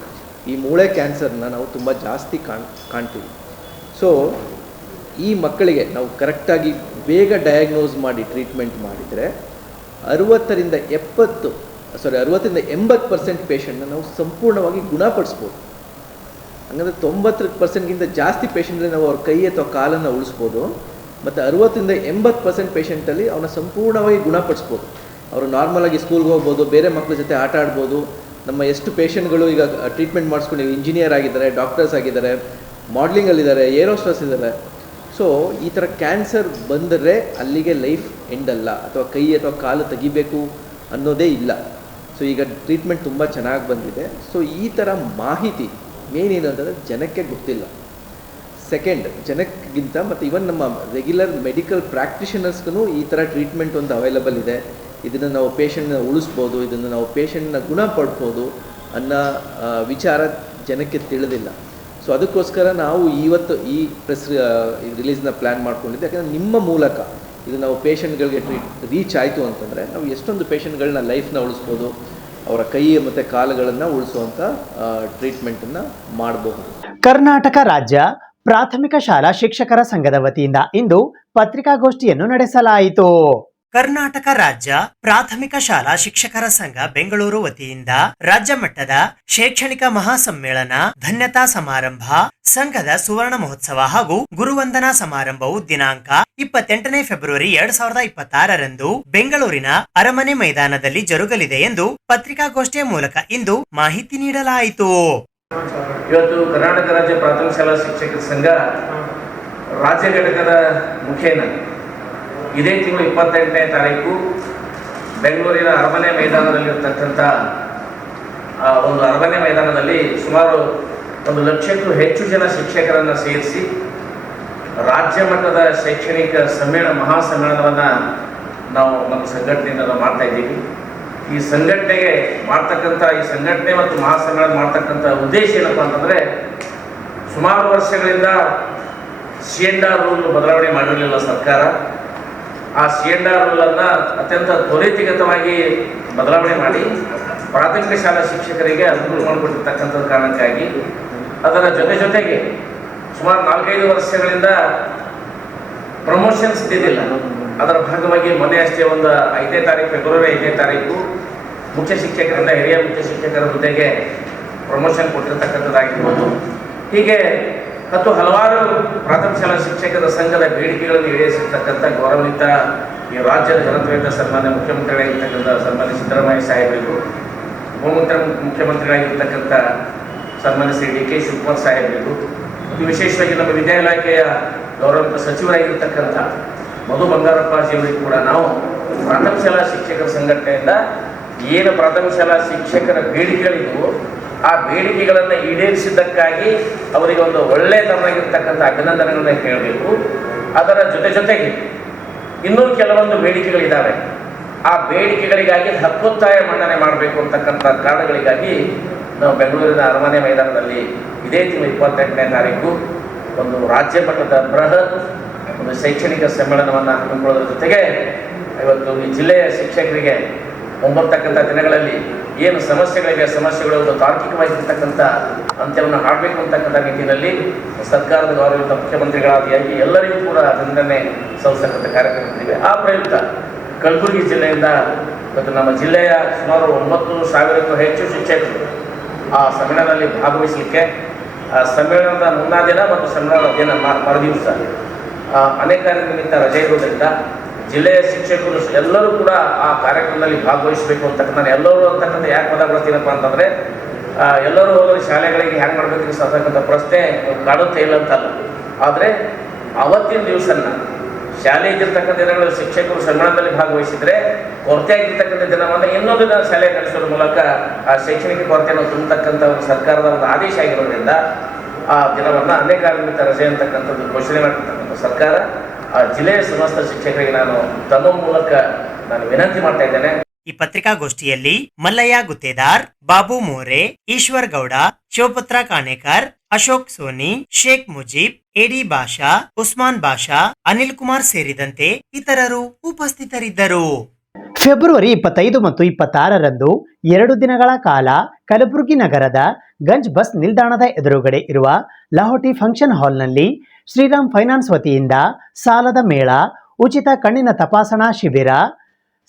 ಈ ಮೂಳೆ ಕ್ಯಾನ್ಸರ್ನ ನಾವು ತುಂಬ ಜಾಸ್ತಿ ಕಾಣ್ತೀವಿ. ಸೊ ಈ ಮಕ್ಕಳಿಗೆ ನಾವು ಕರೆಕ್ಟಾಗಿ ಬೇಗ ಡಯಾಗ್ನೋಸ್ ಮಾಡಿ ಟ್ರೀಟ್ಮೆಂಟ್ ಮಾಡಿದರೆ 60-80% ಪೇಷಂಟ್ನ ನಾವು ಸಂಪೂರ್ಣವಾಗಿ ಗುಣಪಡಿಸ್ಬೋದು. ಹಂಗಂದರೆ 90%ಗಿಂತ ಜಾಸ್ತಿ ಪೇಷಂಟಲ್ಲಿ ನಾವು ಅವ್ರ ಕೈ ಅಥವಾ ಕಾಲನ್ನು ಉಳಿಸ್ಬೋದು. ಮತ್ತು 60-80% ಪೇಷಂಟಲ್ಲಿ ಅವನ್ನ ಸಂಪೂರ್ಣವಾಗಿ ಗುಣಪಡಿಸ್ಬೋದು. ಅವರು ನಾರ್ಮಲಾಗಿ ಸ್ಕೂಲ್ಗೆ ಹೋಗ್ಬೋದು, ಬೇರೆ ಮಕ್ಕಳ ಜೊತೆ ಆಟ ಆಡ್ಬೋದು. ನಮ್ಮ ಎಷ್ಟು ಪೇಷಂಟ್ಗಳು ಈಗ ಟ್ರೀಟ್ಮೆಂಟ್ ಮಾಡಿಸ್ಕೊಂಡು ಇಂಜಿನಿಯರ್ ಆಗಿದ್ದಾರೆ, ಡಾಕ್ಟರ್ಸ್ ಆಗಿದ್ದಾರೆ, ಮಾಡಲಿಂಗಲ್ಲಿದ್ದಾರೆ, ಏರೋಸ್ಟರ್ಸ್ ಇದ್ದಾರೆ. ಸೊ ಈ ಥರ ಕ್ಯಾನ್ಸರ್ ಬಂದರೆ ಅಲ್ಲಿಗೆ ಲೈಫ್ ಎಂಡಲ್ಲ, ಅಥವಾ ಕೈ ಅಥವಾ ಕಾಲು ತೆಗಿಬೇಕು ಅನ್ನೋದೇ ಇಲ್ಲ. ಸೊ ಈಗ ಟ್ರೀಟ್ಮೆಂಟ್ ತುಂಬ ಚೆನ್ನಾಗಿ ಬಂದಿದೆ. ಸೊ ಈ ಥರ ಮಾಹಿತಿ ಮೇನ್ ಏನು ಅಂತಂದರೆ ಜನಕ್ಕೆ ಗೊತ್ತಿಲ್ಲ. ಸೆಕೆಂಡ್, ಜನಕ್ಕಿಂತ ಮತ್ತು ಇವನ್ ನಮ್ಮ ರೆಗ್ಯುಲರ್ ಮೆಡಿಕಲ್ ಪ್ರಾಕ್ಟಿಷನರ್ಸ್ಗೂ ಈ ಥರ ಟ್ರೀಟ್ಮೆಂಟ್ ಒಂದು ಅವೈಲಬಲ್ ಇದೆ. ಇದನ್ನು ನಾವು ಪೇಷಂಟ್ನ ಉಳಿಸ್ಬೋದು, ಇದನ್ನು ನಾವು ಪೇಷಂಟ್ನ ಗುಣಪಡ್ಬೋದು ಅನ್ನೋ ವಿಚಾರ ಜನಕ್ಕೆ ತಿಳಿದಿಲ್ಲ. ಸೊ ಅದಕ್ಕೋಸ್ಕರ ನಾವು ಇವತ್ತು ಈ ಪ್ರೆಸ್ ರಿಲೀಸ್ನ ಪ್ಲ್ಯಾನ್ ಮಾಡ್ಕೊಂಡಿದ್ದೆ. ಯಾಕಂದರೆ ನಿಮ್ಮ ಮೂಲಕ ಇದು ನಾವು ಪೇಷಂಟ್ಗಳಿಗೆ ರೀಚ್ ಆಯಿತು ಅಂತಂದರೆ ನಾವು ಎಷ್ಟೊಂದು ಪೇಷಂಟ್ಗಳನ್ನ ಲೈಫ್ನ ಉಳಿಸ್ಬೋದು, ಅವರ ಕೈ ಮತ್ತು ಕಾಲುಗಳನ್ನು ಉಳಿಸುವಂಥ ಟ್ರೀಟ್ಮೆಂಟನ್ನು ಮಾಡಬಹುದು. ಕರ್ನಾಟಕ ರಾಜ್ಯ ಪ್ರಾಥಮಿಕ ಶಾಲಾ ಶಿಕ್ಷಕರ ಸಂಘದ ವತಿಯಿಂದ ಇಂದು ಪತ್ರಿಕಾಗೋಷ್ಠಿಯನ್ನು ನಡೆಸಲಾಯಿತು. ಕರ್ನಾಟಕ ರಾಜ್ಯ ಪ್ರಾಥಮಿಕ ಶಾಲಾ ಶಿಕ್ಷಕರ ಸಂಘ ಬೆಂಗಳೂರು ವತಿಯಿಂದ ರಾಜ್ಯ ಮಟ್ಟದ ಶೈಕ್ಷಣಿಕ ಮಹಾಸಮ್ಮೇಳನ, ಧನ್ಯತಾ ಸಮಾರಂಭ, ಸಂಘದ ಸುವರ್ಣ ಮಹೋತ್ಸವ ಹಾಗೂ ಗುರುವಂದನಾ ಸಮಾರಂಭವು ದಿನಾಂಕ 28 ಫೆಬ್ರವರಿ 2026ರಂದು ಬೆಂಗಳೂರಿನ ಅರಮನೆ ಮೈದಾನದಲ್ಲಿ ಜರುಗಲಿದೆ ಎಂದು ಪತ್ರಿಕಾಗೋಷ್ಠಿಯ ಮೂಲಕ ಇಂದು ಮಾಹಿತಿ ನೀಡಲಾಯಿತು. ಇವತ್ತು ಕರ್ನಾಟಕ ರಾಜ್ಯ ಪ್ರಾಥಮಿಕ ಶಾಲಾ ಶಿಕ್ಷಕರ ಸಂಘ ರಾಜ್ಯ ಘಟಕದ ಮುಖೇನ ಇದೇ ತಿಂಗಳು 28ನೇ ತಾರೀಕು ಬೆಂಗಳೂರಿನ ಅರಮನೆ ಮೈದಾನದಲ್ಲಿರ್ತಕ್ಕಂಥ ಒಂದು ಅರಮನೆ ಮೈದಾನದಲ್ಲಿ ಸುಮಾರು 1 ಲಕ್ಷಕ್ಕೂ ಹೆಚ್ಚು ಜನ ಶಿಕ್ಷಕರನ್ನು ಸೇರಿಸಿ ರಾಜ್ಯ ಮಟ್ಟದ ಶೈಕ್ಷಣಿಕ ಮಹಾಸಮ್ಮೇಳನವನ್ನು ನಾವು ನಮ್ಮ ಸಂಘಟನೆಯಿಂದ ನಾವು ಮಾಡ್ತಾ ಇದ್ದೀವಿ. ಈ ಸಂಘಟನೆಗೆ ಮಾಡ್ತಕ್ಕಂಥ ಈ ಸಂಘಟನೆ ಮತ್ತು ಮಹಾಸಮ್ಮೇಳನ ಮಾಡ್ತಕ್ಕಂಥ ಉದ್ದೇಶ ಏನಪ್ಪ ಅಂತಂದರೆ, ಸುಮಾರು ವರ್ಷಗಳಿಂದ C&R ರೂಲ್ ಬದಲಾವಣೆ ಮಾಡಿರಲಿಲ್ಲ ಸರ್ಕಾರ. ಆ C&R ರೂಲನ್ನು ಅತ್ಯಂತ ತ್ವರಿತಗತವಾಗಿ ಬದಲಾವಣೆ ಮಾಡಿ ಪ್ರಾಥಮಿಕ ಶಾಲಾ ಶಿಕ್ಷಕರಿಗೆ ಅನುಕೂಲ ಮಾಡಿಕೊಟ್ಟಿರ್ತಕ್ಕಂಥದ್ದು ಕಾರಣಕ್ಕಾಗಿ ಅದರ ಜೊತೆಗೆ ಸುಮಾರು 4-5 ವರ್ಷಗಳಿಂದ ಪ್ರಮೋಷನ್ಸ್ ಇದ್ದಿದ್ದಿಲ್ಲ. ಅದರ ಭಾಗವಾಗಿ ಮೊನ್ನೆ ಅಷ್ಟೇ ಒಂದು 5ನೇ ತಾರೀಕು ಫೆಬ್ರವರಿ 5ನೇ ತಾರೀಕು ಮುಖ್ಯ ಶಿಕ್ಷಕರಿಂದ ಹಿರಿಯ ಮುಖ್ಯ ಶಿಕ್ಷಕರ ಹುದ್ದೆಗೆ ಪ್ರಮೋಷನ್ ಕೊಟ್ಟಿರ್ತಕ್ಕಂಥದ್ದಾಗಿರ್ಬೋದು. ಹೀಗೆ ಹಲವಾರು ಪ್ರಾಥಮಿಕ ಶಾಲಾ ಶಿಕ್ಷಕರ ಸಂಘದ ಬೇಡಿಕೆಗಳನ್ನು ಈಡೇರಿಸಿರ್ತಕ್ಕಂಥ ಗೌರವಾನ್ವಿತ ಈ ರಾಜ್ಯದ ಜನಪ್ರಿಯತೆ ಸನ್ಮಾನ್ಯ ಮುಖ್ಯಮಂತ್ರಿಗಳಾಗಿರ್ತಕ್ಕಂಥ ಸನ್ಮಾನ್ಯ ಸಿದ್ದರಾಮಯ್ಯ ಸಾಹೇಬರಿಗೂ, ಮುಖ್ಯಮಂತ್ರಿಗಳಾಗಿರ್ತಕ್ಕಂಥ ಸನ್ಮಾನ್ಯ ಶ್ರೀ DK ಶಿವಕುಮಾರ್ ಸಾಹೇಬರಿಗೂ, ವಿಶೇಷವಾಗಿ ನಮ್ಮ ವಿದ್ಯಾ ಇಲಾಖೆಯ ಗೌರವಾನ್ವಿತ ಸಚಿವರಾಗಿರ್ತಕ್ಕಂಥ ಮಧು ಬಂಗಾರಪ್ಪಾಜಿಯವರಿಗೂ ಕೂಡ ನಾವು ಪ್ರಾಥಮಿಕ ಶಾಲಾ ಶಿಕ್ಷಕರ ಸಂಘಟನೆಯಿಂದ ಏನು ಪ್ರಾಥಮಿಕ ಶಾಲಾ ಶಿಕ್ಷಕರ ಬೇಡಿಕೆಗಳಿಗೂ ಆ ಬೇಡಿಕೆಗಳನ್ನು ಈಡೇರಿಸಿದ್ದಕ್ಕಾಗಿ ಅವರಿಗೆ ಒಂದು ಒಳ್ಳೆಯ ತರನಾಗಿರ್ತಕ್ಕಂಥ ಅಭಿನಂದನೆಗಳನ್ನ ಹೇಳಬೇಕು. ಅದರ ಜೊತೆಗೆ ಇನ್ನೂ ಕೆಲವೊಂದು ಬೇಡಿಕೆಗಳಿದ್ದಾವೆ. ಆ ಬೇಡಿಕೆಗಳಿಗಾಗಿ ಹಕ್ಕೊತ್ತಾಯ ಮನ್ನಣೆ ಮಾಡಬೇಕು ಅಂತಕ್ಕಂಥ ಕಾರಣಗಳಿಗಾಗಿ ನಾವು ಬೆಂಗಳೂರಿನ ಅರಮನೆ ಮೈದಾನದಲ್ಲಿ ಇದೇ ತಿಂಗಳು 28ನೇ ತಾರೀಕು ಒಂದು ರಾಜ್ಯ ಮಟ್ಟದ ಬೃಹತ್ ಒಂದು ಶೈಕ್ಷಣಿಕ ಸಮ್ಮೇಳನವನ್ನು ಹಮ್ಮಿಕೊಳ್ಳೋದ್ರ ಜೊತೆಗೆ ಇವತ್ತು ಈ ಜಿಲ್ಲೆಯ ಶಿಕ್ಷಕರಿಗೆ ಮುಂಬರ್ತಕ್ಕಂಥ ದಿನಗಳಲ್ಲಿ ಏನು ಸಮಸ್ಯೆಗಳು ಒಂದು ತಾರ್ಕಿಕವಾಗಿರ್ತಕ್ಕಂಥ ಅಂತ್ಯವನ್ನು ಹಾಡಬೇಕು ಅಂತಕ್ಕಂಥ ನಿಟ್ಟಿನಲ್ಲಿ ಸರ್ಕಾರದ ಗೌರವಿತ ಮುಖ್ಯಮಂತ್ರಿಗಳಾದಿಯಾಗಿ ಎಲ್ಲರಿಗೂ ಕೂಡ ಅಭಿನಂದನೆ ಸಲ್ಲಿಸತಕ್ಕಂಥ ಕಾರ್ಯಕ್ರಮಗಳಿವೆ. ಆ ಪ್ರಯುಕ್ತ ಕಲಬುರಗಿ ಜಿಲ್ಲೆಯಿಂದ ಇವತ್ತು ನಮ್ಮ ಜಿಲ್ಲೆಯ ಸುಮಾರು 9,000ಕ್ಕೂ ಹೆಚ್ಚು ಶಿಕ್ಷಕರು ಆ ಸಮ್ಮೇಳನದಲ್ಲಿ ಭಾಗವಹಿಸಲಿಕ್ಕೆ ಸಮ್ಮೇಳನದ ಮುನ್ನಾ ದಿನ ಮತ್ತು ಸಮ್ಮೇಳನದ ದಿನ ಮರುದಿವಸ ಅನೇಕ ನಿಮಿತ್ತ ರಜೆ ಇರುವುದರಿಂದ ಜಿಲ್ಲೆಯ ಶಿಕ್ಷಕರು ಎಲ್ಲರೂ ಕೂಡ ಆ ಕಾರ್ಯಕ್ರಮದಲ್ಲಿ ಭಾಗವಹಿಸಬೇಕು ಅಂತಕ್ಕಂಥ ಎಲ್ಲರೂ ಅಂತಕ್ಕಂಥ ಯಾಕೆ ಪದ ಬಳಸ್ತೀನಪ್ಪ ಅಂತಂದರೆ ಎಲ್ಲರೂ ಹೋಗೋದು ಶಾಲೆಗಳಿಗೆ ಹ್ಯಾಂಗೆ ಮಾಡಬೇಕು ಅಂತಕ್ಕಂಥ ಪ್ರಶ್ನೆ ಕಾಡುತ್ತೇ ಇಲ್ಲ ಅಂತಲ್ಲ. ಆದರೆ ಅವತ್ತಿನ ದಿವಸನ ಶಾಲೆ ಇದ್ದಿರ್ತಕ್ಕಂಥ ದಿನಗಳಲ್ಲಿ ಶಿಕ್ಷಕರು ಸಮ್ಮೇಳನದಲ್ಲಿ ಭಾಗವಹಿಸಿದರೆ ಕೊರತೆ ಆಗಿರ್ತಕ್ಕಂಥ ದಿನವನ್ನು ಇನ್ನೊಂದು ದಿನ ಶಾಲೆ ನಡೆಸೋದ್ರ ಮೂಲಕ ಆ ಶೈಕ್ಷಣಿಕ ಕೊರತೆಯನ್ನು ತುಂಬತಕ್ಕಂಥ ಒಂದು ಸರ್ಕಾರದ ಒಂದು ಆದೇಶ ಆಗಿರೋದ್ರಿಂದ ಆ ದಿನವನ್ನು ಅನೇಕ ನಿಮಿತ್ತ ರಜೆ ಅಂತಕ್ಕಂಥದ್ದು ಘೋಷಣೆ ಮಾಡಿರ್ತಕ್ಕಂಥ ಸರ್ಕಾರ ಆ ಜಿಲ್ಲೆಯ ಸಮಸ್ತ ಶಿಕ್ಷಕರಿಗೆ ನಾನು ತಮ್ಮ ಮೂಲಕ ನಾನು ವಿನಂತಿ ಮಾಡ್ತಾ ಇದ್ದೇನೆ. ಈ ಪತ್ರಿಕಾಗೋಷ್ಠಿಯಲ್ಲಿ ಮಲ್ಲಯ್ಯ ಗುತ್ತೇದಾರ್, ಬಾಬು ಮೋರೆ, ಈಶ್ವರ್ ಗೌಡ, ಶಿವಪುತ್ರ ಕಾನೇಕರ್, ಅಶೋಕ್ ಸೋನಿ, ಶೇಖ್ ಮುಜೀಬ್, ಎಡಿ ಬಾಷಾ, ಉಸ್ಮಾನ್ ಬಾಷಾ, ಅನಿಲ್ ಕುಮಾರ್ ಸೇರಿದಂತೆ ಇತರರು ಉಪಸ್ಥಿತರಿದ್ದರು. ಫೆಬ್ರವರಿ 25 ಮತ್ತು 26ರಂದು 2 ದಿನಗಳ ಕಾಲ ಕಲಬುರಗಿ ನಗರದ ಗಂಜ್ ಬಸ್ ನಿಲ್ದಾಣದ ಎದುರುಗಡೆ ಇರುವ ಲಾಹೋಟಿ ಫಂಕ್ಷನ್ ಹಾಲ್ನಲ್ಲಿ ಶ್ರೀರಾಮ್ ಫೈನಾನ್ಸ್ ವತಿಯಿಂದ ಸಾಲದ ಮೇಳ, ಉಚಿತ ಕಣ್ಣಿನ ತಪಾಸಣಾ ಶಿಬಿರ,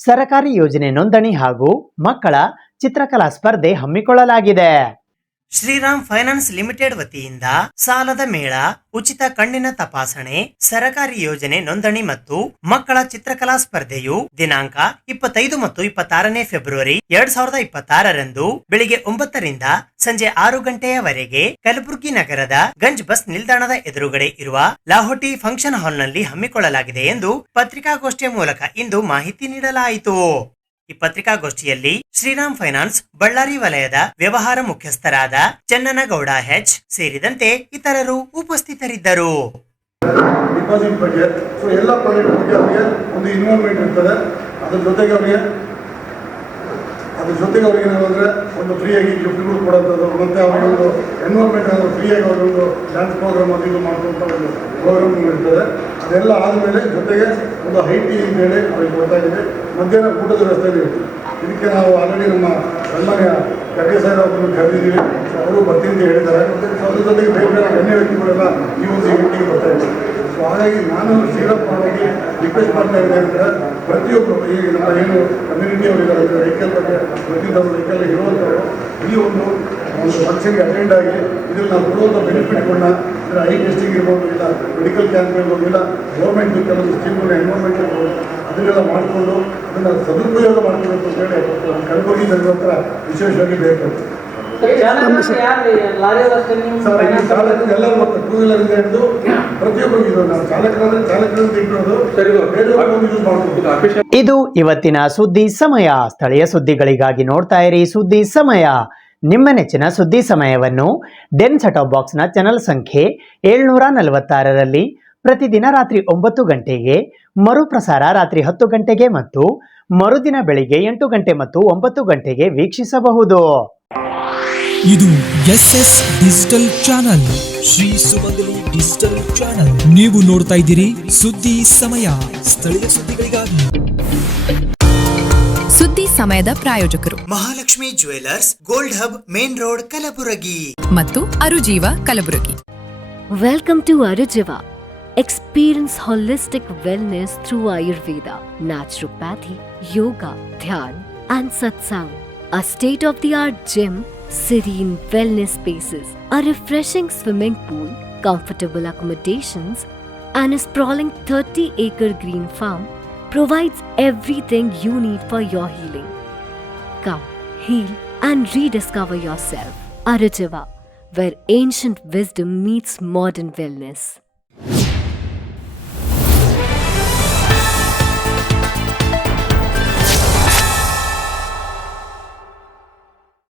ಸರಕಾರಿ ಯೋಜನೆ ನೋಂದಣಿ ಹಾಗೂ ಮಕ್ಕಳ ಚಿತ್ರಕಲಾ ಸ್ಪರ್ಧೆ ಹಮ್ಮಿಕೊಳ್ಳಲಾಗಿದೆ. ಶ್ರೀರಾಮ್ ಫೈನಾನ್ಸ್ ಲಿಮಿಟೆಡ್ ವತಿಯಿಂದ ಸಾಲದ ಮೇಳ, ಉಚಿತ ಕಣ್ಣಿನ ತಪಾಸಣೆ, ಸರಕಾರಿ ಯೋಜನೆ ನೋಂದಣಿ ಮತ್ತು ಮಕ್ಕಳ ಚಿತ್ರಕಲಾ ಸ್ಪರ್ಧೆಯು ದಿನಾಂಕ 25 ಮತ್ತು 26ನೇ ಫೆಬ್ರವರಿ 2026ರಂದು ಬೆಳಿಗ್ಗೆ 9 ರಿಂದ ಸಂಜೆ 6 ಗಂಟೆಯವರೆಗೆ ಕಲಬುರಗಿ ನಗರದ ಗಂಜ್ ಬಸ್ ನಿಲ್ದಾಣದ ಎದುರುಗಡೆ ಇರುವ ಲಾಹೋಟಿ ಫಂಕ್ಷನ್ ಹಾಲ್ನಲ್ಲಿ ಹಮ್ಮಿಕೊಳ್ಳಲಾಗಿದೆ ಎಂದು ಪತ್ರಿಕಾಗೋಷ್ಠಿಯ ಮೂಲಕ ಇಂದು ಮಾಹಿತಿ ನೀಡಲಾಯಿತು. ಈ ಪತ್ರಿಕಾಗೋಷ್ಠಿಯಲ್ಲಿ ಶ್ರೀರಾಮ್ ಫೈನಾನ್ಸ್ ಬಳ್ಳಾರಿ ವಲಯದ ವ್ಯವಹಾರ ಮುಖ್ಯಸ್ಥರಾದ ಚನ್ನನಗೌಡ ಹೆಚ್ ಸೇರಿದಂತೆ ಇತರರು ಉಪಸ್ಥಿತರಿದ್ದರು. ಡಿಪಾಸಿಟ್ ಬಗ್ಗೆ ಎಲ್ಲ ಪ್ರಾಡಕ್ಟ್ ಬಗ್ಗೆ ಅವರಿಗೆ ಒಂದು ಇನ್ವಾಲ್ವ್ಮೆಂಟ್ ಇರ್ತದೆ. ಅದ್ರ ಜೊತೆಗೆ ಅವರಿಗೆ ಏನಂದ್ರೆ ಒಂದು ಫ್ರೀಯಾಗಿ ಗಿಫ್ಟ್ಗಳು ಕೊಡೋಂಥದ್ದು, ಮತ್ತೆ ಅವರಿಗೆ ಒಂದು ಎನ್ವಾಲ್ವ್ಮೆಂಟ್ ಫ್ರೀಯಾಗಿ ಅವರೊಂದು ಡ್ಯಾನ್ಸ್ ಪ್ರೋಗ್ರಾಮ್ ಅದು ಮಾಡುವಂಥ ಒಂದು ಪ್ರೋಗ್ರಾಮ್ ಇರ್ತದೆ. ಅದೆಲ್ಲ ಆದಮೇಲೆ ಜೊತೆಗೆ ಒಂದು ಹೈಟಿ ಅಂತೇಳಿ ಅವ್ರಿಗೆ ಕೊಡ್ತಾ ಇದ್ದೀವಿ. ಮಧ್ಯಾಹ್ನ ಊಟದ ವ್ಯವಸ್ಥೆ ಇರುತ್ತೆ. ಇದಕ್ಕೆ ನಾವು ಆಲ್ರೆಡಿ ನಮ್ಮ ಸನ್ಮಾನ್ಯ ಖರ್ಗೆ ಸಾಹೇಬ್ ಅವರನ್ನು ಕರೆದಿದ್ದೀವಿ. ಅವರು ಬರ್ತೀನಿ ಅಂತ ಹೇಳಿದ್ದಾರೆ. ಅದ್ರ ಜೊತೆಗೆ ಬೇರೆ ಬೇರೆ ಗಣ್ಯ ವ್ಯಕ್ತಿಗಳೆಲ್ಲ ಈ ಒಂದು ಈವೆಂಟಿಗೆ ಬರ್ತಾ ಇದ್ದೀವಿ. ಸೊ ಹಾಗಾಗಿ ನಾನು ಶ್ರೀರಾಮ್ ಪರವಾಗಿ ರಿಕ್ವೆಸ್ಟ್ ಮಾಡ್ತಾ ಇದ್ದೇನೆ ಅಂದರೆ ಪ್ರತಿಯೊಬ್ಬರು ಈಗ ನಮ್ಮ ಏನು ಕಮ್ಯುನಿಟಿ ಅವರಿದ್ದಾರೆ, ವೆಹಿಕಲ್ ಬಗ್ಗೆ ಪ್ರತಿಯೊಬ್ಬರು ವೆಹಿಕಲ್ ಇರುವಂಥವರು ಈ ಒಂದು ಫಂಕ್ಷನ್ಗೆ ಅಟೆಂಡ್ ಆಗಿ ಇದರಲ್ಲಿ ನಾವು ಕೊಡುವಂಥ ಬೆನಿಫಿಟ್ಗಳನ್ನ ಅಂದರೆ ಐ ಟೆಸ್ಟಿಂಗ್ ಇರ್ಬೋದು, ಇಲ್ಲ ಮೆಡಿಕಲ್ ಕ್ಯಾಂಪ್ ಇರ್ಬೋದು, ಇಲ್ಲ ಗೌರ್ಮೆಂಟ್ ಕೆಲವೊಂದು ಸ್ಕೀಮ್ಗಳನ್ನ ಎನ್ವೈರ್ಮೆಂಟ್ ಇರ್ಬೋದು, ಅದನ್ನೆಲ್ಲ ಮಾಡಿಕೊಂಡು ಅದನ್ನು ಸದುಪಯೋಗ ಮಾಡ್ಕೊಬೇಕು ಅಂತ ಹೇಳಿ ಕಲಬುರಗಿ ಜನರ ಹತ್ರ ವಿಶೇಷವಾಗಿ ಬೇಕು. ಎಲ್ಲರೂ ಬರ್ತಾರೆ. ಟೂ ವೀಲರಿಂದ ಹಿಡಿದು ಪ್ರತಿಯೊಬ್ಬರಿಗೂ ಇದು ನಾವು ಚಾಲಕರಂತ ಇಟ್ಟಿರೋದು ಬೇರೆಯವ್ರಿಗೂ ಯೂಸ್ ಮಾಡ್ಬೋದು. ಇದು ಇವತ್ತಿನ ಸುದ್ದಿ ಸಮಯ. ಸ್ಥಳೀಯ ಸುದ್ದಿಗಳಿಗಾಗಿ ನೋಡ್ತಾ ಇರಿ ಸುದ್ದಿ ಸಮಯ. ನಿಮ್ಮ ನೆಚ್ಚಿನ ಸುದ್ದಿ ಸಮಯವನ್ನು ಡೆನ್ ಸೆಟಾಪ್ ಬಾಕ್ಸ್ನ ಚಾನೆಲ್ ಸಂಖ್ಯೆ 746ರಲ್ಲಿ ಪ್ರತಿದಿನ ರಾತ್ರಿ 9 ಗಂಟೆಗೆ, ಮರುಪ್ರಸಾರ ರಾತ್ರಿ 10 ಗಂಟೆಗೆ ಮತ್ತು ಮರುದಿನ ಬೆಳಿಗ್ಗೆ 8 ಗಂಟೆ ಮತ್ತು 9 ಗಂಟೆಗೆ ವೀಕ್ಷಿಸಬಹುದು. ಇದು SS ಡಿಜಿಟಲ್ ಚಾನಲ್, ಶ್ರೀ ಸುಮಂಗಲಿ ಡಿಜಿಟಲ್ ಚಾನಲ್. ನೀವು ನೋಡ್ತಾ ಇದ್ದೀರಿ ಸುದ್ದಿ ಸಮಯ, ಸ್ಥಳೀಯ ಸುದ್ದಿಗಳಿಗಾಗಿ. ಸುದ್ದಿ ಸಮಯದ ಪ್ರಾಯೋಜಕರು Mahalakshmi jewellers, gold hub, main road, Kalaburagi ಮತ್ತು ಅರುಜೀವ Kalaburagi. Welcome to Arujiva. Experience holistic wellness through Ayurveda, naturopathy, yoga, dhyan, and satsang. A state-of-the-art gym, serene wellness spaces, a refreshing swimming pool, comfortable accommodations, and a sprawling 30-acre green farm provides everything you need for your healing. Come, heal, and rediscover yourself. Arujiva, where ancient wisdom meets modern wellness.